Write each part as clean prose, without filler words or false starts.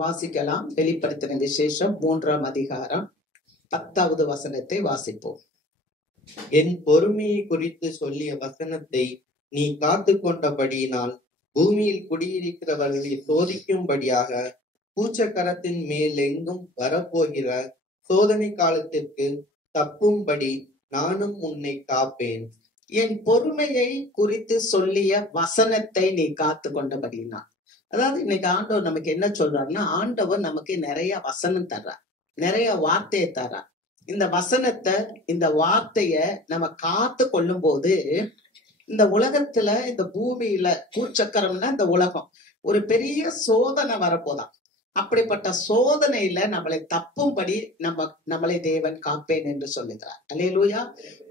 வாசிக்கலாம். வெளிப்படுத்தின விசேஷம் 3ஆம் அதிகாரம் 10வது வசனத்தை வாசிப்போம். என் பொறுமையை குறித்து சொல்லிய வசனத்தை நீ காத்து கொண்டபடியினால் பூமியில் குடியிருக்கிறவர்களை சோதிக்கும்படியாக பூச்சக்கரத்தின் மேல் எங்கும் வரப்போகிற சோதனை காலத்திற்கு தப்பும்படி நானும் உன்னை காப்பேன். என் பொறுமையை குறித்து சொல்லிய வசனத்தை நீ காத்து கொண்டபடினா, அதாவது இன்னைக்கு ஆண்டவர் நமக்கு என்ன சொல்றாருன்னா, ஆண்டவர் நமக்கு நிறைய வசனம் தர்றார், நிறைய வார்த்தையை தர்றார். இந்த வசனத்தை, இந்த வார்த்தைய நம்ம காத்து கொள்ளும் போது இந்த உலகத்துல, இந்த பூமியில, பூச்சக்கரம்னா இந்த உலகம் ஒரு பெரிய சோதனை வரப்போதான். அப்படிப்பட்ட சோதனையில நம்மளை தப்பும்படி நம்மளை தேவன் காப்பேன் என்று சொல்லுகிறார். அல்லேலூயா.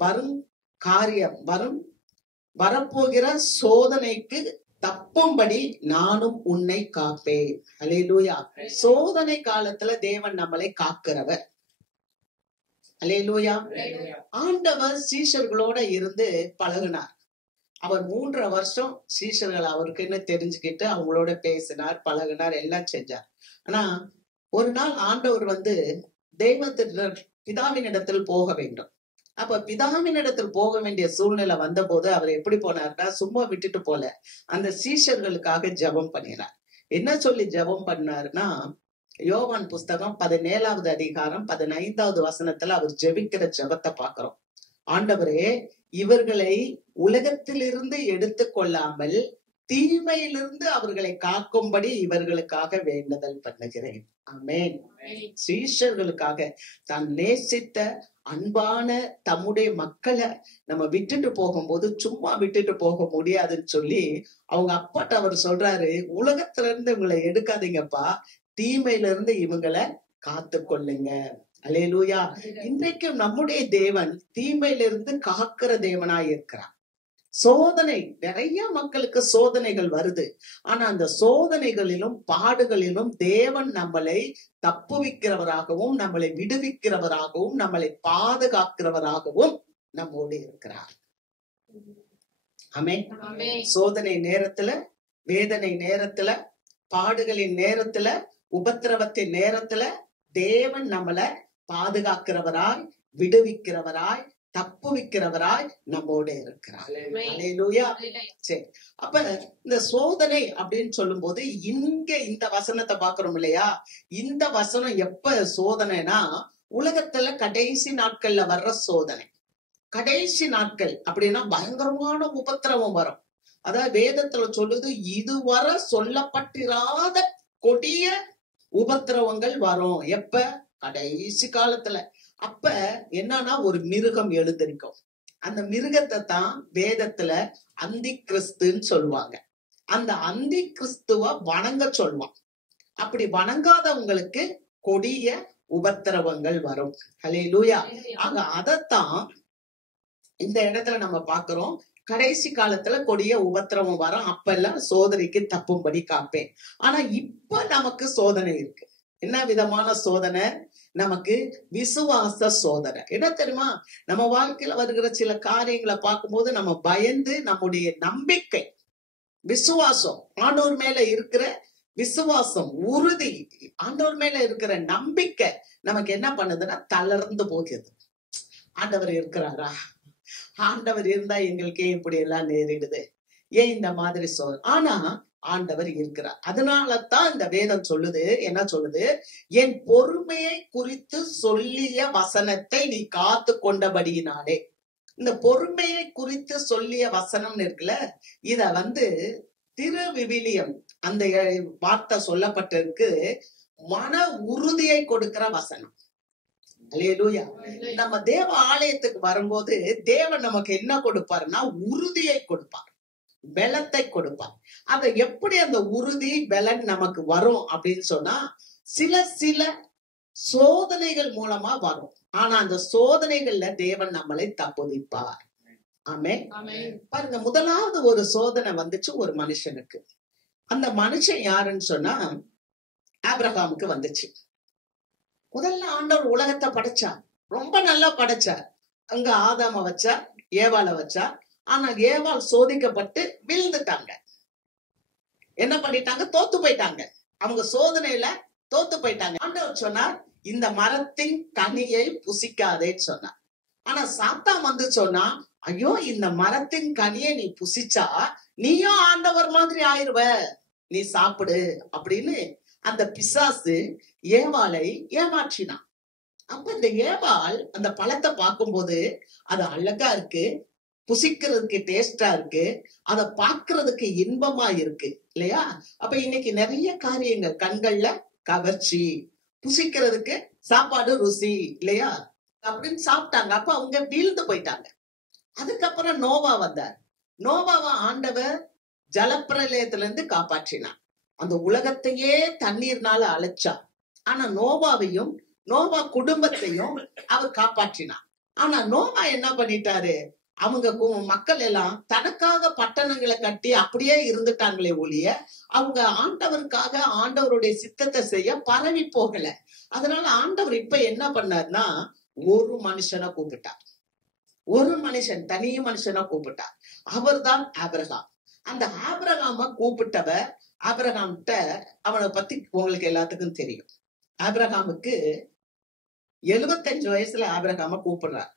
வரும் காரியம், வரப்போகிற சோதனைக்கு தப்பும்படி நானும் உன்னை காப்பேன். அல்லேலூயா. சோதனை காலத்துல தேவன் நம்மளை காக்கிறவர். அல்லேலூயா. ஆண்டவர் சீஷர்களோட இருந்து பழகினார். அவர் 3 வருஷம் சீஷர்கள் அவருக்குன்னு தெரிஞ்சுக்கிட்டு அவங்களோட பேசினார், பழகினார், எல்லாம் செஞ்சார். ஆனா ஒரு நாள் ஆண்டவர் பிதாவின் இடத்தில் போக வேண்டும். அப்ப பிதாவின் இடத்தில் போக வேண்டிய சூழ்நிலை வந்த போது அவர் எப்படி போனார்னா, சும்மா விட்டுட்டு போல, அந்த சீஷர்களுக்காக ஜெபம் பண்ணினார். என்ன சொல்லி ஜெபம் பண்ணாருன்னா, யோவான் புஸ்தகம் 17வது அதிகாரம் 15வது வசனத்துல அவர் ஜெபிக்கிற ஜெபத்தை பாக்குறோம். ஆண்டவரே, இவர்களை உலகத்திலிருந்து எடுத்து கொள்ளாமல் தீமையிலிருந்து அவர்களை காக்கும்படி இவர்களுக்காக வேண்டுதல் பண்ணுகிறேன். ஆமென். சீஷர்களுக்காக, தான் நேசித்த அன்பான தம்முடைய மக்களை நம்ம விட்டுட்டு போகும்போது சும்மா விட்டுட்டு போக முடியாதுன்னு சொல்லி அவங்க அப்பாட்ட அவர் சொல்றாரு, உலகத்துல இருந்து இவங்களை எடுக்காதீங்கப்பா, தீமையில இருந்து இவங்களை காத்து கொள்ளுங்க. அல்லேலூயா. இன்றைக்கும் நம்முடைய தேவன் தீமையிலிருந்து காக்கிற தேவனாய் இருக்கிறார். சோதனை, நிறைய மக்களுக்கு சோதனைகள் வருது. ஆனா அந்த சோதனைகளிலும் பாடுகளிலும் தேவன் நம்மளை தப்புவிக்கிறவராகவும், நம்மளை விடுவிக்கிறவராகவும், நம்மளை பாதுகாக்கிறவராகவும் நம்மோடு இருக்கிறார். ஆமென். சோதனை நேரத்துல, வேதனை நேரத்துல, பாடுகளின் நேரத்துல, உபத்திரவத்தின் நேரத்துல தேவன் நம்மளை பாதுகாக்கிறவராய், விடுவிக்கிறவராய், தப்புவிக்கிறவராய் நம்மோட இருக்கிறார். அல்லேலூயா. சரி, அப்ப இந்த சோதனை அப்படின்னு சொல்லும் போது இங்க இந்த வசனத்தை பாக்குறோம் இல்லையா? இந்த வசனம் எப்ப சோதனைனா, உலகத்துல கடைசி நாட்கள்ல வர்ற சோதனை. கடைசி நாட்கள் அப்படின்னா பயங்கரமான உபத்திரவம் வரும். அதாவது வேதத்துல சொல்லுது, இதுவரை சொல்லப்பட்டிராத கொடிய உபத்திரவங்கள் வரும். எப்ப? கடைசி காலத்துல. அப்ப என்னன்னா, ஒரு மிருகம் எழுந்திருக்கும். அந்த மிருகத்தை தான் வேதத்துல அந்தி கிறிஸ்துன்னு சொல்லுவாங்க. அந்த அந்தி கிறிஸ்துவ வணங்க சொல்லுவான். அப்படி வணங்காதவங்களுக்கு கொடிய உபத்திரவங்கள் வரும். அல்லேலூயா. ஆக அதத்தான் இந்த இடத்துல நம்ம பாக்குறோம். கடைசி காலத்துல கொடிய உபத்திரவம் வரும், அப்பெல்லாம் சோதனைக்கு தப்பும்படி காப்பேன். ஆனா இப்ப நமக்கு சோதனை இருக்கு. என்ன விதமான சோதனை? நமக்கு விசுவாச சோதனை. என்ன தெரியுமா? நம்ம வாழ்க்கையில வருகிற சில காரியங்களை பார்க்கும்போது நம்ம பயந்து, நம்முடைய நம்பிக்கை, விசுவாசம், ஆண்டவர் மேல இருக்கிற விசுவாசம், உறுதி, ஆண்டவர் மேல இருக்கிற நம்பிக்கை நமக்கு என்ன பண்ணுதுன்னா தளர்ந்து போகுது. ஆண்டவர் இருக்கிறாரா? ஆண்டவர் இருந்தா எங்களுக்கு ஏன் இப்படி எல்லாம் நேரிடுது? ஏன் இந்த மாதிரி ஆனா ஆண்டவர் இருக்கிறார். அதனாலதான் இந்த வேதம் சொல்லுது, என்ன சொல்லுது? என் பொறுமையை குறித்து சொல்லிய வசனத்தை நீ காத்து கொண்டபடியினாலே. இந்த பொறுமையை குறித்து சொல்லிய வசனம் இருக்குல்ல, இத திருவிவிலியம் அந்த வார்த்தை சொல்லப்பட்டிருக்கு, மன உறுதியை கொடுக்கிற வசனம். அல்லேலூயா. நம்ம தேவ ஆலயத்துக்கு வரும்போது தேவன் நமக்கு என்ன கொடுப்பாருன்னா, உறுதியை கொடுப்பார், பலத்தை கொடுப்பார். அத எப்படி அந்த உறுதி, பலன் நமக்கு வரும் அப்படின்னு சொன்னா, சில சோதனைகள் மூலமா வரும். ஆனா அந்த சோதனைகள்ல தேவன் நம்மளை தப்புவிப்பார். ஆமென். பாருங்க, முதலாவது ஒரு சோதனை வந்துச்சு ஒரு மனுஷனுக்கு. அந்த மனுஷன் யாருன்னு சொன்னா ஆபிரகாமுக்கு வந்துச்சு. முதல்ல ஆண்டவர் உலகத்தை படைச்சார், ரொம்ப நல்லா படைச்சார். அங்க ஆதாம வச்சார், ஏவாளை வச்சார். ஆனா ஏவாள் சோதிக்கப்பட்டு விழுந்துட்டாங்க. என்ன பண்ணிட்டாங்க? தோத்து போயிட்டாங்க. அவங்க சோதனையில தோத்து போயிட்டாங்க. ஆண்டவர் சொன்னார், இந்த மரத்தின் கனியை புசிக்காதேன்னு சொன்னார். ஆனா சாத்தான் வந்து சொன்னா, ஐயோ இந்த மரத்தின் கனியை நீ புசிச்சா நீயும் ஆண்டவர் மாதிரி ஆயிருவ, நீ சாப்பிடு அப்படின்னு அந்த பிசாசு ஏவாளை ஏமாற்றினான். அப்ப இந்த ஏவாள் அந்த பழத்தை பார்க்கும்போது அது அழகா இருக்கு, புசிக்கிறதுக்கு டேஸ்டா இருக்கு, அதை பார்க்கிறதுக்கு இன்பமா இருக்கு இல்லையா? அப்ப இன்னைக்கு நிறைய காரியங்கள், கண்கள்ல கவர்ச்சி, புசிக்கிறதுக்கு சாப்பாடு ருசி இல்லையா அப்படின்னு சாப்பிட்டாங்க. அப்ப அவங்க வீழ்ந்து போயிட்டாங்க. அதுக்கப்புறம் நோவா வந்தார். நோவாவை ஆண்டவர் ஜலப்பிரளயத்துல இருந்து காப்பாற்றினார். அந்த உலகத்தையே தண்ணீர்னால அழைச்சார். ஆனா நோவாவையும் நோவா குடும்பத்தையும் அவர் காப்பாற்றினார். ஆனா நோவா என்ன பண்ணிட்டாரு, அவங்க மக்கள் எல்லாம் தனக்காக பட்டணங்களை கட்டி அப்படியே இருந்துட்டாங்களே ஒழிய அவங்க ஆண்டவருக்காக ஆண்டவருடைய சித்தத்தை செய்ய பரவி போகல. அதனால ஆண்டவர் இப்ப என்ன பண்ணார்னா, ஒரு மனுஷனை கூப்பிட்டார். ஒரு மனுஷன், தனி மனுஷனை கூப்பிட்டார். அவர் தான் ஆபிரகாம். அந்த ஆபிரகாம கூப்பிட்டவர், ஆபிரகாம்கிட்ட அவனை பத்தி உங்களுக்கு எல்லாத்துக்கும் தெரியும். ஆபிரகாமுக்கு 75 வயசுல ஆபிரகாம கூப்பிடுறார்.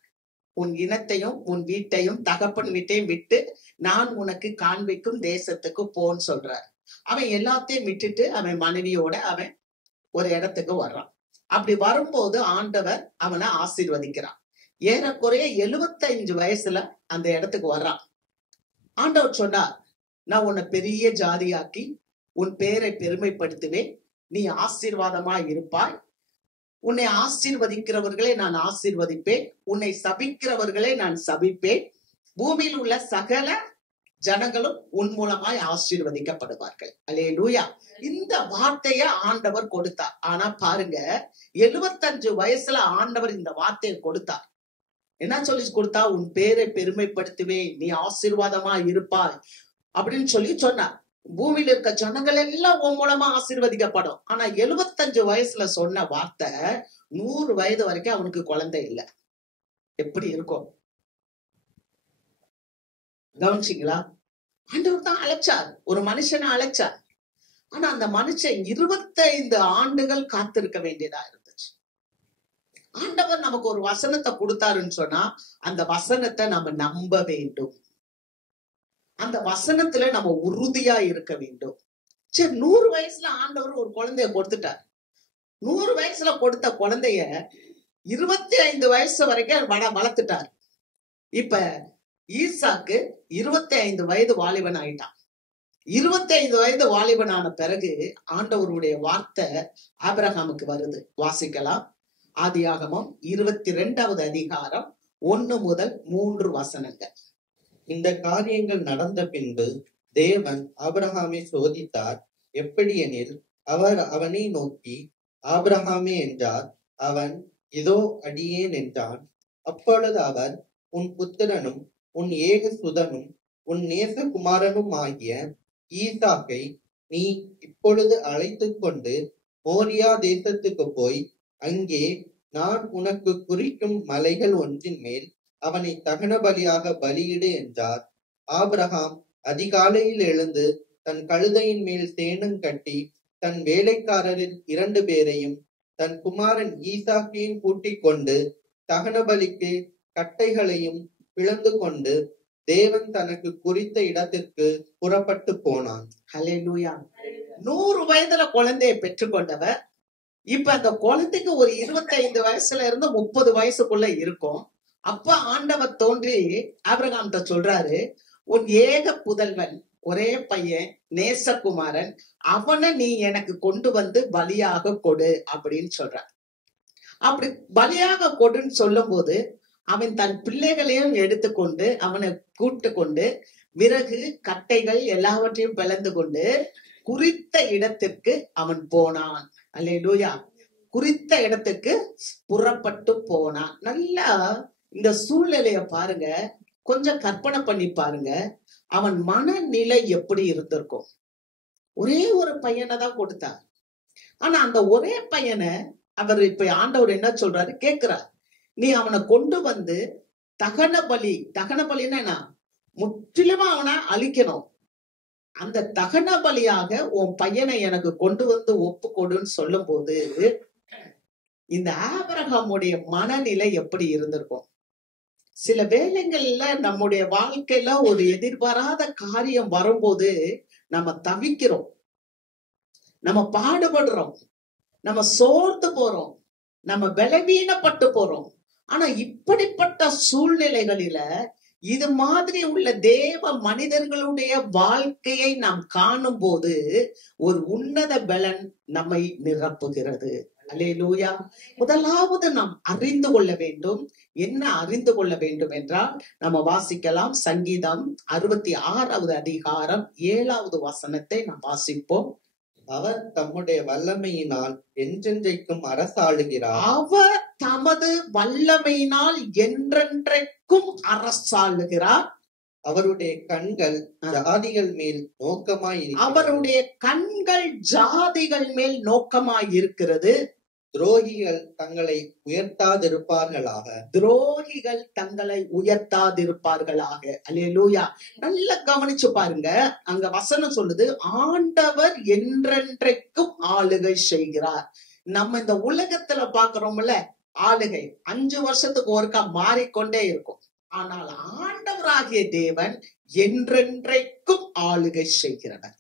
உன் இனத்தையும் உன் வீட்டையும் தகப்பன் வீட்டையும் விட்டு நான் உனக்கு காண்பிக்கும் தேசத்துக்கு போன்னு சொல்றார். அவன் எல்லாத்தையும் விட்டுட்டு அவன் மனைவியோட அவன் ஒரு இடத்துக்கு வர்றான். அப்படி வரும்போது ஆண்டவர் அவனை ஆசீர்வதிக்கிறான். ஏறக்குறைய 75 வயசுல அந்த இடத்துக்கு வர்றான். ஆண்டவர் சொன்னார், நான் உன்னை பெரிய ஜாதியாக்கி உன் பேரை பெருமைப்படுத்துவேன், நீ ஆசீர்வாதமா இருப்பாய், உன்னை ஆசீர்வதிக்கிறவர்களை நான் ஆசீர்வதிப்பேன், உன்னை சபிக்கிறவர்களை நான் சபிப்பேன், பூமியில் உள்ள சகல ஜனங்களும் உன் மூலமாய் ஆசீர்வதிக்கப்படுவார்கள். அல்லேலூயா. இந்த வார்த்தைய ஆண்டவர் கொடுத்தார். ஆனா பாருங்க, 75 வயசுல ஆண்டவர் இந்த வார்த்தையை கொடுத்தார். என்ன சொல்லி கொடுத்தா, உன் பேரை பெருமைப்படுத்துவேன், நீ ஆசீர்வாதமா இருப்பாய் அப்படின்னு சொல்லி சொன்னார். பூமியில இருக்க ஜனங்கள் எல்லாம் உன் மூலமா ஆசீர்வதிக்கப்படும். ஆனா 75 வயசுல சொன்ன வார்த்தை 100 வயது வரைக்கும் அவனுக்கு குழந்தை இல்லை. எப்படி இருக்கும் கவனிச்சிங்களா? ஆண்டவர் தான் அழைச்சார், ஒரு மனுஷனை அழைச்சார். ஆனா அந்த மனுஷன் 25 ஆண்டுகள் காத்திருக்க வேண்டியதா இருந்துச்சு. ஆண்டவர் நமக்கு ஒரு வசனத்தை கொடுத்தாருன்னு சொன்னா அந்த வசனத்தை நம்ம நம்ப வேண்டும், அந்த வசனத்துல நம்ம உறுதியா இருக்க வேண்டும். சரி, 100 வயசுல ஆண்டவர் ஒரு குழந்தைய கொடுத்துட்டார். 100 வயசுல கொடுத்த குழந்தைய 25 வயசு வரைக்கும் வளர்த்துட்டார். இப்ப ஈசாக்கு 25 வயது வாலிபன் ஆயிட்டான். 25 வயது வாலிபனான பிறகு ஆண்டவருடைய வார்த்தை ஆபிரகாமுக்கு வருது. வாசிக்கலாம். ஆதியாகமம் 22வது அதிகாரம் 1 முதல் 3 வசனங்கள். இந்த காரியங்கள் நடந்த பின்பு தேவன் ஆபிரகாமை சோதித்தார். எப்படி எனில், அவர் அவனை நோக்கி ஆபிரகாமே என்றார். அவன் இதோ அடியேன் என்றான். அப்பொழுது அவர், உன் புத்திரனும் உன் ஏக சுதனும் உன் நேசகுமாரனும் ஆகிய ஈசாக்கை நீ இப்பொழுது அழைத்து கொண்டு மோரியா தேசத்துக்கு போய் அங்கே நான் உனக்கு குறிக்கும் மலைகள் ஒன்றின் மேல் அவனை தகன பலியாக பலியிடு என்றார். ஆபிரகாம் அதிகாலையில் எழுந்து தன் கழுதையின் மேல் சேணம் கட்டி தன் வேலைக்காரரில் 2 பேரையும் தன் குமாரன் ஈசாக்கையும் கூட்டிக் கொண்டு தகன பலிக்கு கட்டைகளையும் பிளந்து கொண்டு தேவன் தனக்கு குறித்த இடத்திற்கு புறப்பட்டு போனான். ஹல்லேலூயா. 100 வயதுல குழந்தையை பெற்றுக்கொண்டவர் இப்ப அந்த குழந்தைக்கு ஒரு 25 வயசுல இருந்து 30 வயசுக்குள்ள இருக்கும். அப்ப ஆண்டவர் தோன்றி ஆபிரகாம்கிட்ட சொல்றாரு, உன் ஏக புதல்வன், ஒரே பையன், நேசகுமாரன், அவனை நீ எனக்கு கொண்டு வந்து பலியாக கொடு அப்படின்னு சொல்றார். அப்படி பலியாக கொடுன்னு சொல்லும் போது அவன் தன் பிள்ளைகளையும் எடுத்துக்கொண்டு அவனை கூட்டு கொண்டு விறகு கட்டைகள் எல்லாவற்றையும் பிளந்து கொண்டு குறித்த இடத்திற்கு அவன் போனான். அல்லேலூயா. குறித்த இடத்துக்கு புறப்பட்டு போனான். நல்லா இந்த சூழ்நிலைய பாருங்க, கொஞ்சம் கற்பனை பண்ணி பாருங்க. அவன் மனநிலை எப்படி இருந்திருக்கும். ஒரே ஒரு பையனை தான் கொடுத்தார். ஆனா அந்த ஒரே பையனை அவர் இப்ப ஆண்டவர் என்ன சொல்றாரு கேட்கிறார், நீ அவனை கொண்டு வந்து தகன பலின்னா முற்றிலுமா அவனை அழிக்கணும். அந்த தகன பலியாக உன் பையனை எனக்கு கொண்டு வந்து ஒப்பு கொடுன்னு சொல்லும் போது இந்த ஆபிரகாமுடைய மனநிலை எப்படி இருந்திருக்கும்? சில வேளைகள்ல நம்முடைய வாழ்க்கையில ஒரு எதிர்பாராத காரியம் வரும்போது நம்ம தவிக்கிறோம், நம்ம பாடுபடுறோம், நம்ம சோர்ந்து போறோம், நம்ம பலவீனப்பட்டு போறோம். ஆனா இப்படிப்பட்ட சூழ்நிலைகளில இது மாதிரி உள்ள தேவ மனிதர்களுடைய வாழ்க்கையை நாம் காணும் போது ஒரு உன்னத பலன் நம்மை நிரப்புகிறது. அல்லேலூயா. முதலாவது நாம் அறிந்து கொள்ள வேண்டும். என்ன அறிந்து கொள்ள வேண்டும் என்றால், நம்ம வாசிக்கலாம் சங்கீதம் 66வது அதிகாரம் 7வது வசனத்தை நாம் வாசிப்போம். அவர் தம்முடைய வல்லமையினால் என்றென்றைக்கும் அரசாளுகிறார். அவர் தமது வல்லமையினால் என்றென்றைக்கும் அரசாளுகிறார். அவருடைய கண்கள் ஜாதிகள் மேல் நோக்கமாய் அவருடைய கண்கள் ஜாதிகள் மேல் நோக்கமாய் இருக்கிறது. துரோகிகள் தங்களை உயர்த்தாதிருப்பார்களாக. துரோகிகள் தங்களை உயர்த்தாதிருப்பார்களாக. அல்லேலூயா. நல்லா கவனிச்சு பாருங்க, அங்க வசனம் சொல்லுது, ஆண்டவர் என்றென்றைக்கும் ஆளுகை செய்கிறார். நம்ம இந்த உலகத்துல பாக்குறோம்ல, ஆளுகை 5 வருஷத்துக்கு ஒருக்கா மாறிக்கொண்டே இருக்கும். ஆனால் ஆண்டவராகிய தேவன் என்றென்றைக்கும் ஆளுகை செய்கிறவர்.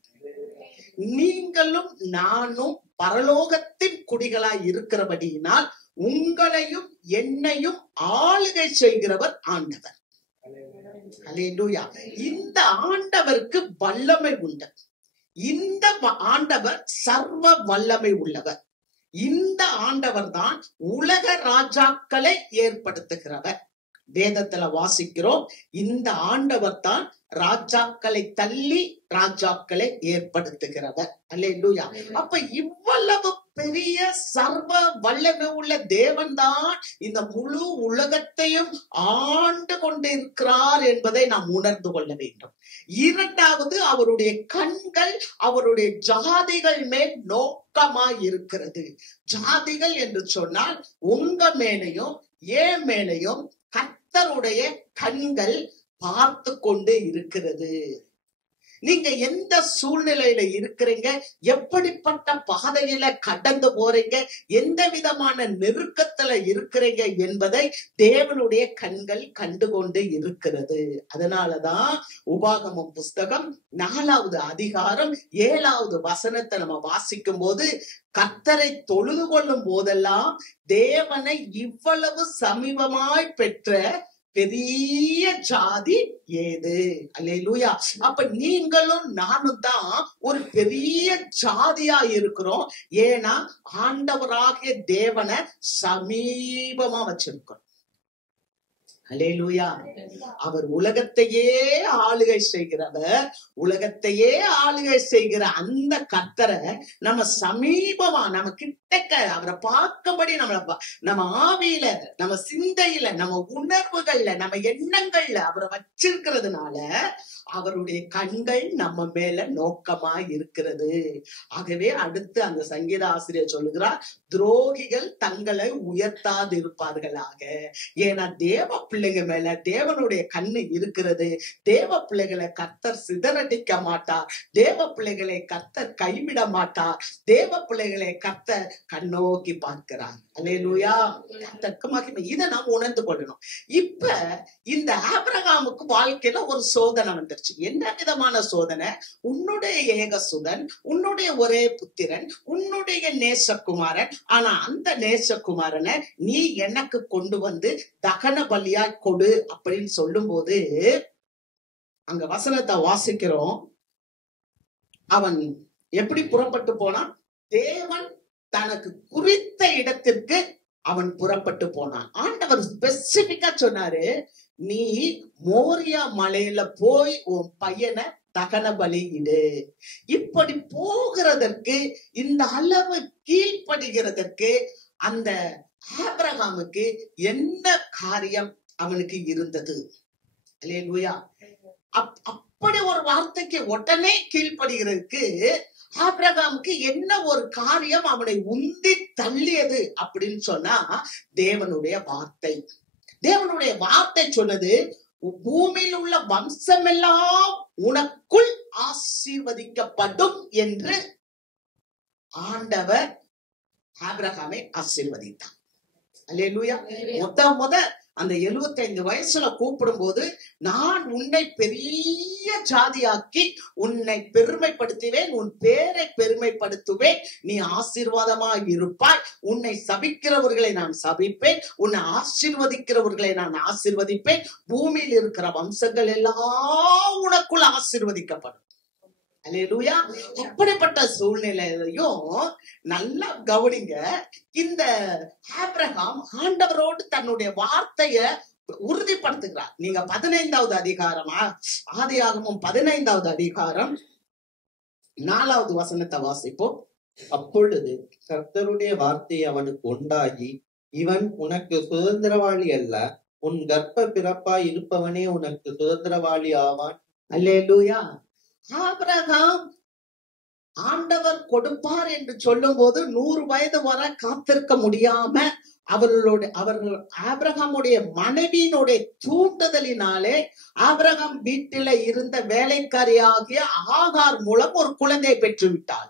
நீங்களும் நானும் பரலோகத்தின் குடிகளாய் இருக்கிறபடியினால் உங்களையும் என்னையும் ஆளுகை செய்கிறவர் ஆண்டவர். அல்லேலூயா. இந்த ஆண்டவருக்கு வல்லமை உண்டு. இந்த ஆண்டவர் சர்வ வல்லமை உள்ளவர். இந்த ஆண்டவர் தான் உலக ராஜாக்களை ஏற்படுத்துகிறவர். வேதத்துல வாசிக்கிறோம், இந்த ஆண்டவர் தான் ராஜாக்களை தள்ளி ராஜாக்களை ஏற்படுத்துகிறவர். அல்லேலூயா. அப்ப இவ்வளவு பெரிய சர்வ வல்லமை உள்ள தேவன் தான் இந்த முழு உலகத்தையும் ஆண்டு கொண்டிருக்கிறார் என்பதை நாம் உணர்ந்து கொள்ள வேண்டும். இரண்டாவது, அவருடைய கண்கள் அவருடைய ஜாதிகள் மேல் நோக்கமாய் இருக்கிறது. ஜாதிகள் என்று சொன்னால் உங்க மேலையும் ஏன் மேலையும் கர்த்தருடைய கண்கள் பார்த்து கொண்டு இருக்கிறது. நீங்க எந்த சூழ்நிலையில இருக்கிறீங்க, எப்படிப்பட்ட பாதையில கடந்து போறீங்க, எந்த விதமான நெருக்கத்துல இருக்கிறீங்க என்பதை தேவனுடைய கண்கள் கண்டுகொண்டு இருக்கிறது. அதனாலதான் உபாகமம் புஸ்தகம் 4வது அதிகாரம் 7வது வசனத்தை நம்ம வாசிக்கும் போது, கர்த்தரை தொழுது கொள்ளும் போதெல்லாம் தேவனை இவ்வளவு சமீபமாய் பெற்ற பெரிய ஜாதி ஏது? அல்லேலூயா. அப்ப நீங்களும் நானும் தான் ஒரு பெரிய ஜாதியா இருக்கிறோம். ஏன்னா ஆண்டவராகிய தேவனை சமீபமா வச்சிருக்கிறோம். அல்லேலூயா. அவர் உலகத்தையே ஆளுகை செய்கிறவர். உலகத்தையே ஆளுகை செய்கிற அந்த கர்த்தரை நம்ம சமீபமா, நம்ம கிட்டக்க அவரை பார்க்கும்படி நம்ம ஆவியில, நம்ம சிந்தையில, நம்ம உணர்வுகள்ல, நம்ம எண்ணங்கள்ல அவரை வச்சிருக்கிறதுனால அவருடைய கண்கள் நம்ம மேல நோக்கமா இருக்கிறது. ஆகவே அடுத்து அந்த சங்கீத ஆசிரியர் சொல்லுகிறார், துரோகிகள் தங்களை உயர்த்தாதிருப்பார்களாக. ஏன்னா தேவ பிள்ளைங்க மேல தேவனுடைய கண்ணு இருக்கிறது. தேவ பிள்ளைகளை கர்த்தர் சிதறடிக்க மாட்டார். தேவ பிள்ளைகளை கர்த்தர் கைவிட மாட்டார். தேவ பிள்ளைகளை கர்த்தர் கண்ணோக்கி பார்க்கிறார். அல்லேலூயா. கர்த்தருக்கு மகிமை. இதை நாம் உணர்ந்து கொள்ளணும். இப்ப இந்த ஆபிரகாமுக்கு வாழ்க்கையில ஒரு சோதனை வந்துருச்சு. என்ன விதமான சோதனை? உன்னுடைய ஏகசுதன், உன்னுடைய ஒரே புத்திரன், உன்னுடைய நேசகுமாரன். ஆனா அந்த நேசகுமாரனை நீ எனக்கு கொண்டு வந்து தகன பலியா கொடு அப்படின்னு சொல்லும் போது, அங்க வசனத்தை வாசிக்கிறோம், அவன் எப்படி புறப்பட்டு போனான்? தேவன் தனக்கு குறித்த இடத்திற்கு அவன் புறப்பட்டு போனான். ஆண்டவர் ஸ்பெசிபிக்கா சொன்னாரு, நீ மோரியா மலையில போய் உன் பையனை தகன பலி இடு. இப்படி போகிறதற்கு, இந்த அளவு கீழ்ப்படுகிறதற்கு அந்த ஆபிரகாமுக்கு என்ன காரியம் அவனுக்கு இருந்தது? அல்லேலூயா. அப்படி ஒரு வார்த்தைக்கு உடனே கீழ்ப்படுகிறதுக்கு ஆபிரகாமுக்கு என்ன ஒரு காரியம் அவனை உந்தி தள்ளியது அப்படின்னு சொன்னா, தேவனுடைய வார்த்தை. தேவனுடைய வார்த்தை சொன்னது, பூமியில் உள்ள வம்சமெல்லாம் உனக்குள் ஆசீர்வதிக்கப்படும் என்று ஆண்டவர் ஆபிரகாமை ஆசீர்வதித்தார். அல்லேலூயா. முத அந்த 75 வயசுல கூப்பிடும் போது, நான் உன்னை பெரிய ஜாதியாக்கி உன்னை பெருமைப்படுத்துவேன், உன் பேரை பெருமைப்படுத்துவேன், நீ ஆசீர்வாதமாய் இருப்பாய், உன்னை சபிக்கிறவர்களை நான் சபிப்பேன், உன்னை ஆசீர்வதிக்கிறவர்களை நான் ஆசீர்வதிப்பேன், பூமியில் இருக்கிற வம்சங்கள் எல்லாம் உனக்குள்ள ஆசீர்வதிக்கப்படும். அல்லேலூயா. அப்படிப்பட்ட சூழ்நிலையிலையும் நல்லா கவனிங்க, இந்த ஆபிரகாம் ஆண்டவரோடு தன்னுடைய வார்த்தைய உறுதிப்படுத்துகிறார். நீங்க 15வது அதிகாரமா, ஆதியாகமம் 15வது அதிகாரம் 4வது வசனத்தை வாசிப்போம். அப்பொழுது கர்த்தருடைய வார்த்தை அவனுக்கு உண்டாகி, இவன் உனக்கு சுதந்திரவாளி அல்ல, உன் கர்ப்ப பிறப்பாய் இருப்பவனே உனக்கு சுதந்திரவாளி ஆவான். அல்லேலூயா. ஆபிரகாம் ஆண்டவர் கொடுப்பார் என்று சொல்லும் போது 100 வயது வரை காத்திருக்க முடியாம அவர்கள் ஆபிரகாமுடைய மனைவியினுடைய தூண்டுதலினாலே ஆபிரகாம் வீட்டில இருந்த வேலைக்காரியாகிய ஆகார் மூலம் ஒரு குழந்தையை பெற்றுவிட்டார்.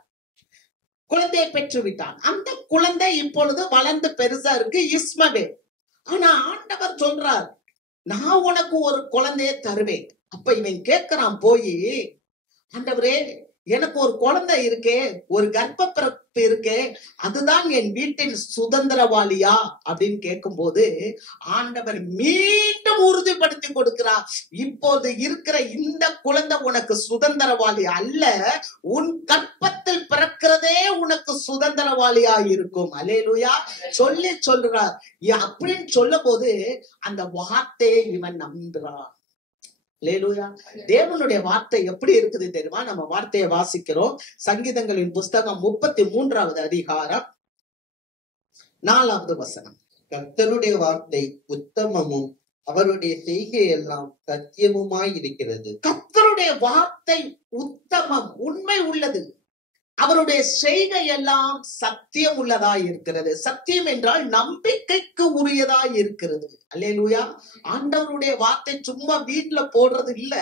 அந்த குழந்தை இப்பொழுது வளர்ந்து பெருசா இருக்கு, இஸ்மவேல். ஆனா ஆண்டவர் சொல்றார், நான் உனக்கு ஒரு குழந்தையை தருவேன். அப்ப இவன் கேட்கிறான் போய், ஆண்டவரே எனக்கு ஒரு குழந்தை இருக்கே, ஒரு கர்ப்ப பிறப்பு இருக்கே, அதுதான் என் வீட்டின் சுதந்திரவாளியா அப்படின்னு கேட்கும் போது ஆண்டவர் மீண்டும் உறுதிப்படுத்தி கொடுக்கிறார், இப்போது இருக்கிற இந்த குழந்தை உனக்கு சுதந்திரவாளி அல்ல, உன் கற்பத்தில் பிறக்கிறதே உனக்கு சுதந்திரவாளியா இருக்கும். அல்லேலூயா. சொல்றார். அப்படின்னு சொல்லும் போது அந்த வார்த்தையை இவன் நம்புறான். அல்லேலூயா. தேவனுடைய வார்த்தை எப்படி இருக்குது தெரியுமா? நம்ம வார்த்தையை வாசிக்கிறோம். சங்கீதங்களின் புஸ்தகம் 33வது அதிகாரம் 4வது வசனம். கர்த்தருடைய வார்த்தை உத்தமமும் அவருடைய செய்கை எல்லாம் சத்தியமுமாய் இருக்கிறது. கர்த்தருடைய வார்த்தை உத்தமம், உண்மை உள்ளது, அவருடைய செய்கை எல்லாம் சத்தியம் உள்ளதாய் இருக்கிறது. சத்தியம் என்றால் நம்பிக்கைக்கு உரியதாய் இருக்கிறது. அல்லேலூயா. ஆண்டவருடைய வார்த்தை சும்மா வீட்டுல போடுறது இல்ல.